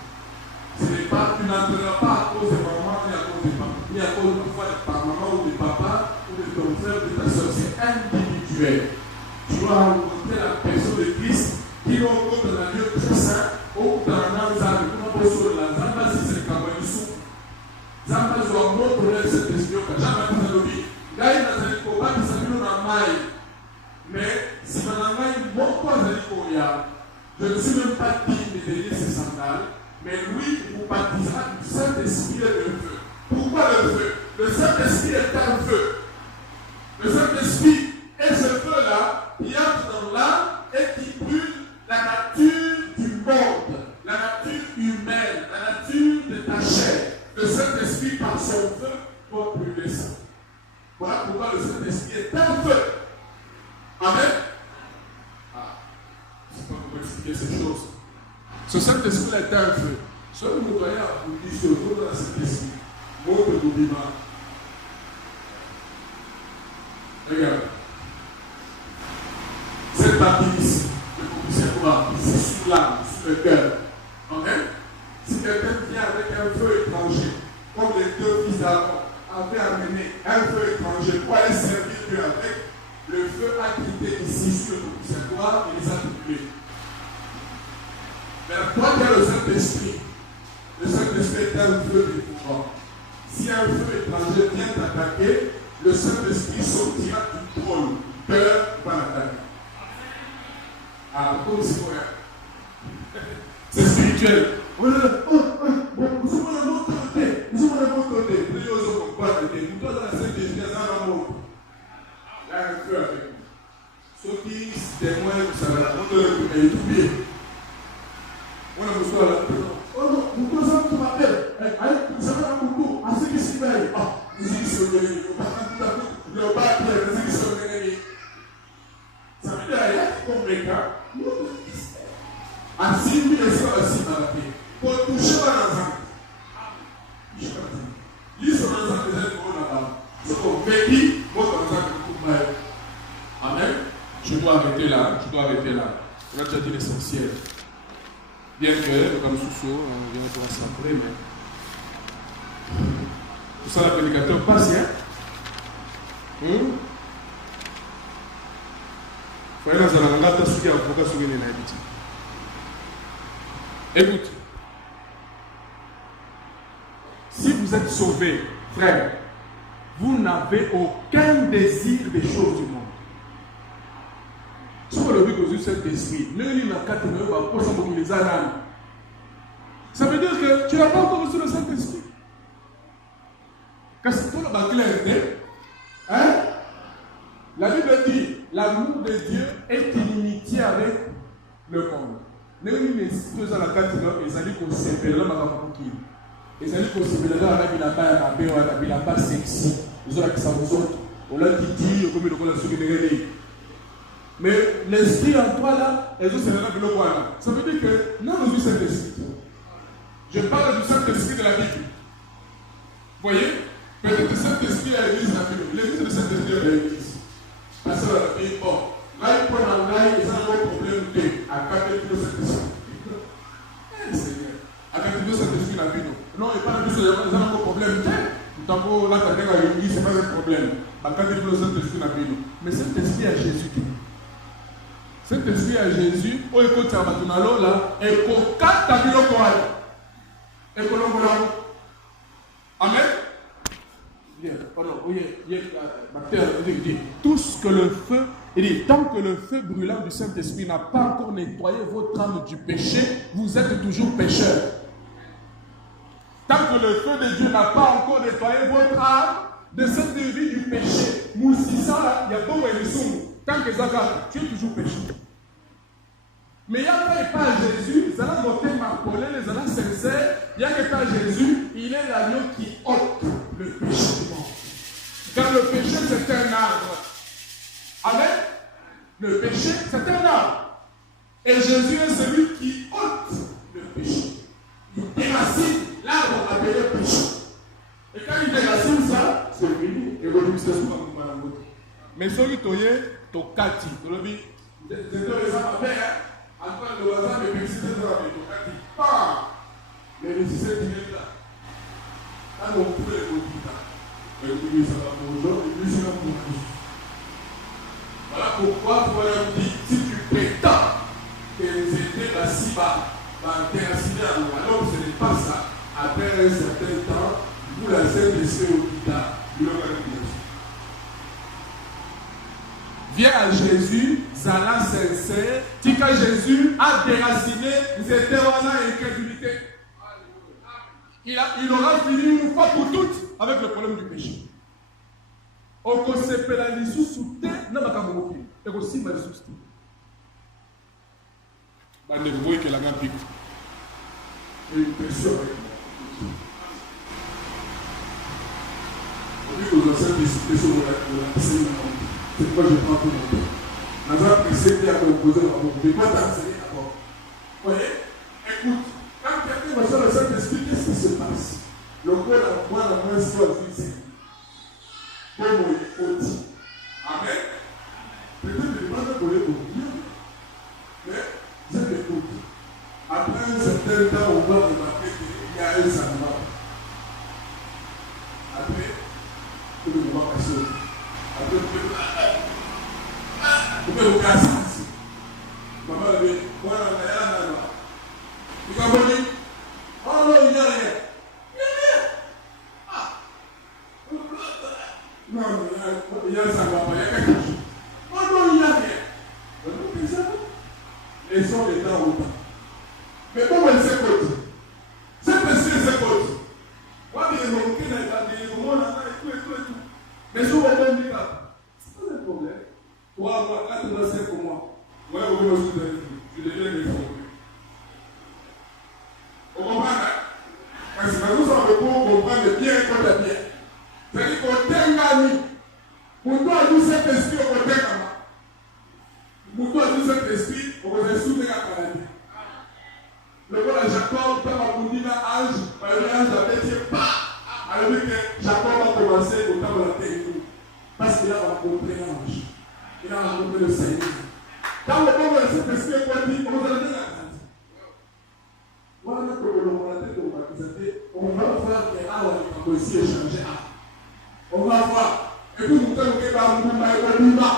Ce n'est pas, tu n'entreras pas à cause de maman, ni à cause de papa, ni à cause de ta maman ou de papa, ou de ton frère, ou de ta soeur. C'est individuel. Tu dois rencontrer la personne de Christ qui rencontre dans un lieu très saint, ou dans un ensemble, comme on peut sur la Zamba, si c'est le Kabanisou. Zamba, je dois montrer cette question que jamais vous avez dit. Là, il n'a pas dit qu'on va s'appeler dans maille. Mais si dans la maille, mon corps a dit qu'on y a, je ne suis même pas digne de donner ses sandales. Mais lui, vous baptisera du Saint-Esprit et de feu. Pourquoi le feu? Le Saint-Esprit est un feu. Le Saint-Esprit est ce feu-là qui entre dans l'âme et qui brûle la nature du monde, la nature humaine, la nature de ta chair. Le Saint-Esprit, par son feu, va brûler ça. Voilà pourquoi le Saint-Esprit est un feu. Amen. Ah, je ne sais pas comment expliquer ces choses. Ce Saint-Esprit est un feu. Seul nous voyons vous dire ce jour dans cet esprit. Montre-nous vivant. Regarde. Cette partie ici, que vous puissiez voir, ici sous l'âme, sous le cœur. Amen. Si quelqu'un vient avec un feu étranger, comme les deux fils d'Aaron avaient amené un feu étranger pour aller servir Dieu avec, le feu a quitté ici sur le poussière et les a brûlés. Mais toi qui as le Saint-Esprit est un feu dévouant. Si un feu étranger vient t'attaquer, le Saint-Esprit sortira du trône. Cœur va l'attaquer. Ah, comme c'est vrai. C'est spirituel. Nous sommes de l'autre côté. Nous sommes de l'autre côté. Nous sommes pas de côté. Nous sommes dans la scène de Jésus dans l'amour. Là, un feu avec nous. Ceux qui témoignent, vous savez, on doit étudier. On a besoin de la présence. Oh non, nous devons tout m'appeler. Vous savez, un couteau, à ce qui s'y fait. Ah, nous y sommes venus. Le bas, nous y sommes venus. Ça veut dire, il y a comme les gars, nous, assis, nous, les soirs assis dans la paix. Pour toucher l'ensemble. Ils sont ensemble des êtres là-bas. C'est qu'on vécu, moi, dans l'ensemble de tout. Amen. Je dois arrêter là. On a déjà dit l'essentiel. Bien que, comme Sousso, on vient de rassembler, mais. Tout ça, la prédicateur passe, hein? Écoute. vous êtes sauvés, frère, vous n'avez aucun désir des choses du monde. Si vous le dites aux yeux de cet esprit, ça veut dire que tu n'as pas encore reçu le Saint-Esprit. Quand c'est toi le clair, hein? La Bible dit, l'amour de Dieu est inimitié avec le monde. Nous sommes la carte ils allaient qu'on s'épelle là, ils allaient qu'on s'épelle là, il n'a pas sexy. Ils ont la ça vous autres. On l'a dit, comme il a souligné. Mais l'esprit en toi là, ils ont c'est là. Ça veut dire que non, nous sommes Saint-Esprit. Je parle du Saint-Esprit de la Bible. Vous voyez? Peut-être que le Saint-Esprit à l'église, l'église de Saint-Esprit à l'église. Parce que bon, là il prend en live, ils ont un problème à capter le Saint-Esprit. Seigneur, à capter le Saint-Esprit la Bible. Non, il parle de ça, ils ont un problème. Tant que là, tu as l'église, c'est pas un problème. À capter le Saint-Esprit la Bible. Mais Saint-Esprit à Jésus. Saint-Esprit à Jésus, au écoute à Batunalo là, et pour 4 tableaux coraux. Et pour l'homme. Amen. Tout ce que le feu, il dit, tant que le feu brûlant du Saint-Esprit n'a pas encore nettoyé votre âme du péché, vous êtes toujours pécheur. Tant que le feu de Dieu n'a pas encore nettoyé votre âme de cette vie du péché, Moussissa là, il y a beaucoup de sous. Tant que ça va, tu es toujours pécheur. Mais il n'y a pas Jésus, ils allons voter Marcolé, les allons sincères, il n'y a pas Jésus, il est l'agneau qui ôte le péché du monde. Car le péché, c'est un arbre. Amen. Le péché, c'est un arbre. Et Jésus est celui qui ôte le péché. Il déracine l'arbre appelé péché. Et quand il déracine ça, c'est fini. Et vous c'est souvent comme la vôtre. Mais celui qui est Tokati, vous le dites, c'est un exemple avec, après le hasard, mais c'est un exemple avec Tokati. Pas les nécessités qui viennent là. Quand on peut les motifs, et puis ça va pour aujourd'hui, et puis ça va pour tous. Voilà pourquoi vous dit, si tu prétends que vous étiez là-ci-bas, déraciné à nous, alors ce n'est pas ça. Après un certain temps, vous la Saint-Esprit au Kita, il aura une viens à Jésus, Zala sincère, si quand Jésus a déraciné, vous étiez en incrédulité. Il aura fini une fois pour toutes avec le problème du péché. On conseille la lissou sous terre, n'a pas qu'à mon fil. Et aussi ma lissou sous terre. Bah, ne voyez que la gamme pique. Et une pression avec moi. On dit aux anciens disciples sur la piscine. C'est pourquoi je prends tout mon temps. Dans un précepte à composer dans mon vie, moi t'enseigner d'abord. Vous voyez? Écoute, quand quelqu'un va sur le Saint-Esprit, qu'est-ce qui se passe? Le corps à moi, la main soit visée. Comme on dit. Amen. Peut-être que je ne vais pas pour bien. Mais je m'écoute. Après un certain temps, on va remarquer qu'il y a un sanglant. Après, tout le monde va passer. Après, vous pouvez vous casser ici. Maman l'a dit, voilà, vous comprenez? Oh non, il n'y a rien. Il n'y a rien. Ah. Non, il y a un savoir, il y a quelque chose. Oh non, il n'y a rien. Les sons étaient en autant. Mais comment elle s'écoute? C'est précis, elle s'écoute. Moi, il y a des gens qui ont et tout. Mais souvent, on dit là, c'est pas un problème. Toi, moi, là, tu dois faire comme moi. Moi, je vais me soutenir. Je deviens des gens. On comprend là? Parce que nous sommes pour comprendre bien comme la bien. C'est-à-dire qu'on t'aime la nuit. Pour toi, nous, cet esprit, on t'aime la main. Pour toi, nous, cet esprit, on va soutenir la paradis. Le roi de Jacob, quand on dit l'ange, l'ange avait dit pas. Alors que Jacob a commencé au temps de la terre. Parce qu'il a rencontré l'ange. Il a rencontré le Seigneur. Quand le pauvre de cet esprit est conduit, on va donner la grâce. Voilà que on va voir que là, on va aussi échanger. On va voir. Et puis, nous allons voir que nous allons voir.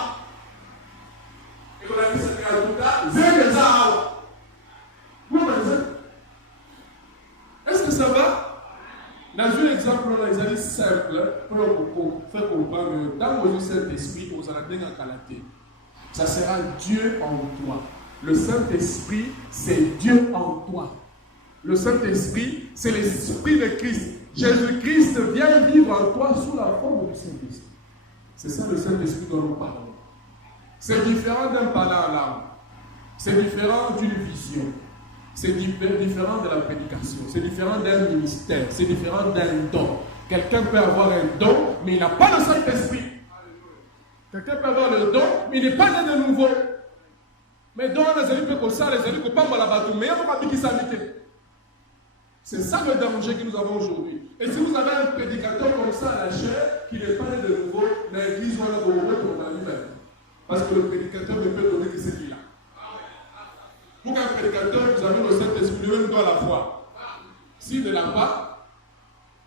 Et on a dit que c'est un résultat. C'est déjà. Est-ce que ça va? Dans une exemple là, ils allaient simple pour faire comprendre dans le Saint-Esprit, aux Aladins en Calaté. Ça sera Dieu en toi. Le Saint-Esprit, c'est Dieu en toi. Le Saint-Esprit, c'est l'Esprit de Christ. Jésus-Christ vient vivre en toi sous la forme du Saint-Esprit. C'est ça le Saint-Esprit dont nous parlons. C'est différent d'un parlant en langue. C'est différent d'une vision. C'est différent de la prédication. C'est différent d'un ministère. C'est différent d'un don. Quelqu'un peut avoir un don, mais il n'a pas le Saint-Esprit. Quelqu'un peut avoir le don, mais il n'est pas né de nouveau. Mais don, les élus peuvent ça, les élus ne peuvent pas me la battre. Mais il y a un qui s'habite. C'est ça le danger que nous avons aujourd'hui. Et si vous avez un prédicateur comme ça à la chair, qui n'est pas né de nouveau, l'église va le remettre dans lui-même. Parce que le prédicateur ne peut donner que ce qu'il a. Pour qu'un prédicateur, vous avez le Saint-Esprit, lui-même doit la foi. S'il ne l'a pas,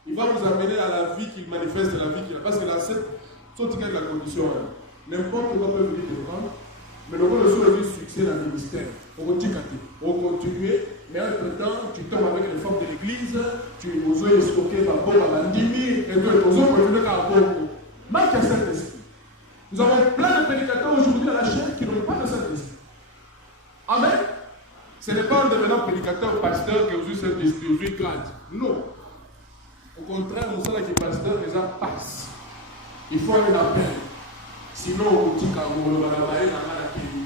il va vous amener à la vie qu'il manifeste, la vie qu'il a. Parce que là, c'est de la condition. N'importe quoi peut venir te prendre, mais le rôle de ce succès dans le ministère. On continue, mais entre-temps, tu tombes avec les femmes de l'église, tu oses stocker par rapport à la dîme, et tu oses continuer à rapport. Manque à Saint-Esprit. Nous avons plein de prédicateurs aujourd'hui dans la chaîne qui n'ont pas de Saint-Esprit. Amen. Ce n'est pas en devenant prédicateur, pasteur, que vous êtes Saint-Esprit, vous êtes grade. Non. Au contraire, nous sommes les pasteurs, les gens passent. Il faut un appel. Sinon, on dit qu'on va la bailler dans la pays.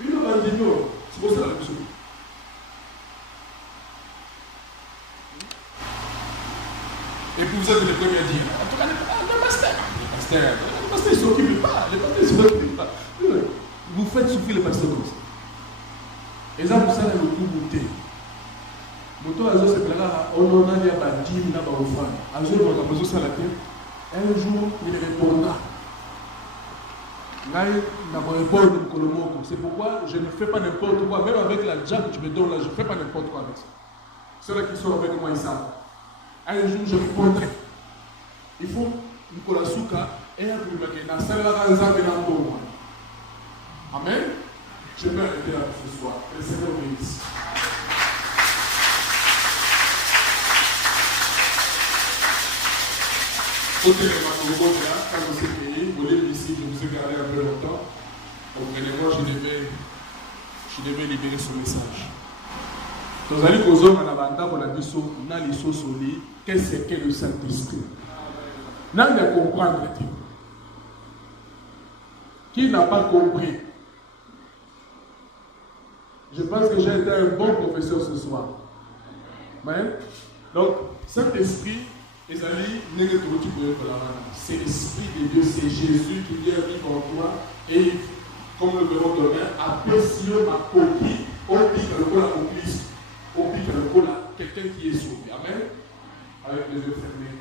Une bandino, c'est pour ça la chose. Et puis vous êtes les premiers à dire, en tout cas, le pasteur ne s'occupe pas. Le pasteur ne s'occupe pas. Vous faites souffrir le pasteur comme ça. Et ça, vous savez le coup bouté. Moto azo se plaira, on a dit à Badim, n'a pas offert. Azo, on a besoin de la terre. Un jour, il répondra. C'est pourquoi je ne fais pas n'importe quoi. Même avec la job que tu me donnes là, je ne fais pas n'importe quoi avec ça. Ceux-là qui sont avec moi, ils savent. Un jour, je répondrai. Il faut Nicolas Souka et un peu de Amen. Je peux arrêter là ce soir. Le Seigneur bénisse. Quand vous êtes payé, vous voulez ici, je vous ai gardé un peu longtemps. Comprenez-moi, je devais libérer ce message. Dans un livre aux hommes, on a dit qu'est-ce que le Saint-Esprit? N'a de comprendre. Qui n'a pas compris? Je pense que j'ai été un bon professeur ce soir. Amen. Donc, Saint-Esprit, c'est l'Esprit de Dieu, c'est Jésus qui vient vivre en toi. Et comme le verrons demain, apprécieux ma coquille, on dit que le col a complice, on dit que le col a quelqu'un qui est sauvé. Amen. Avec les yeux fermés.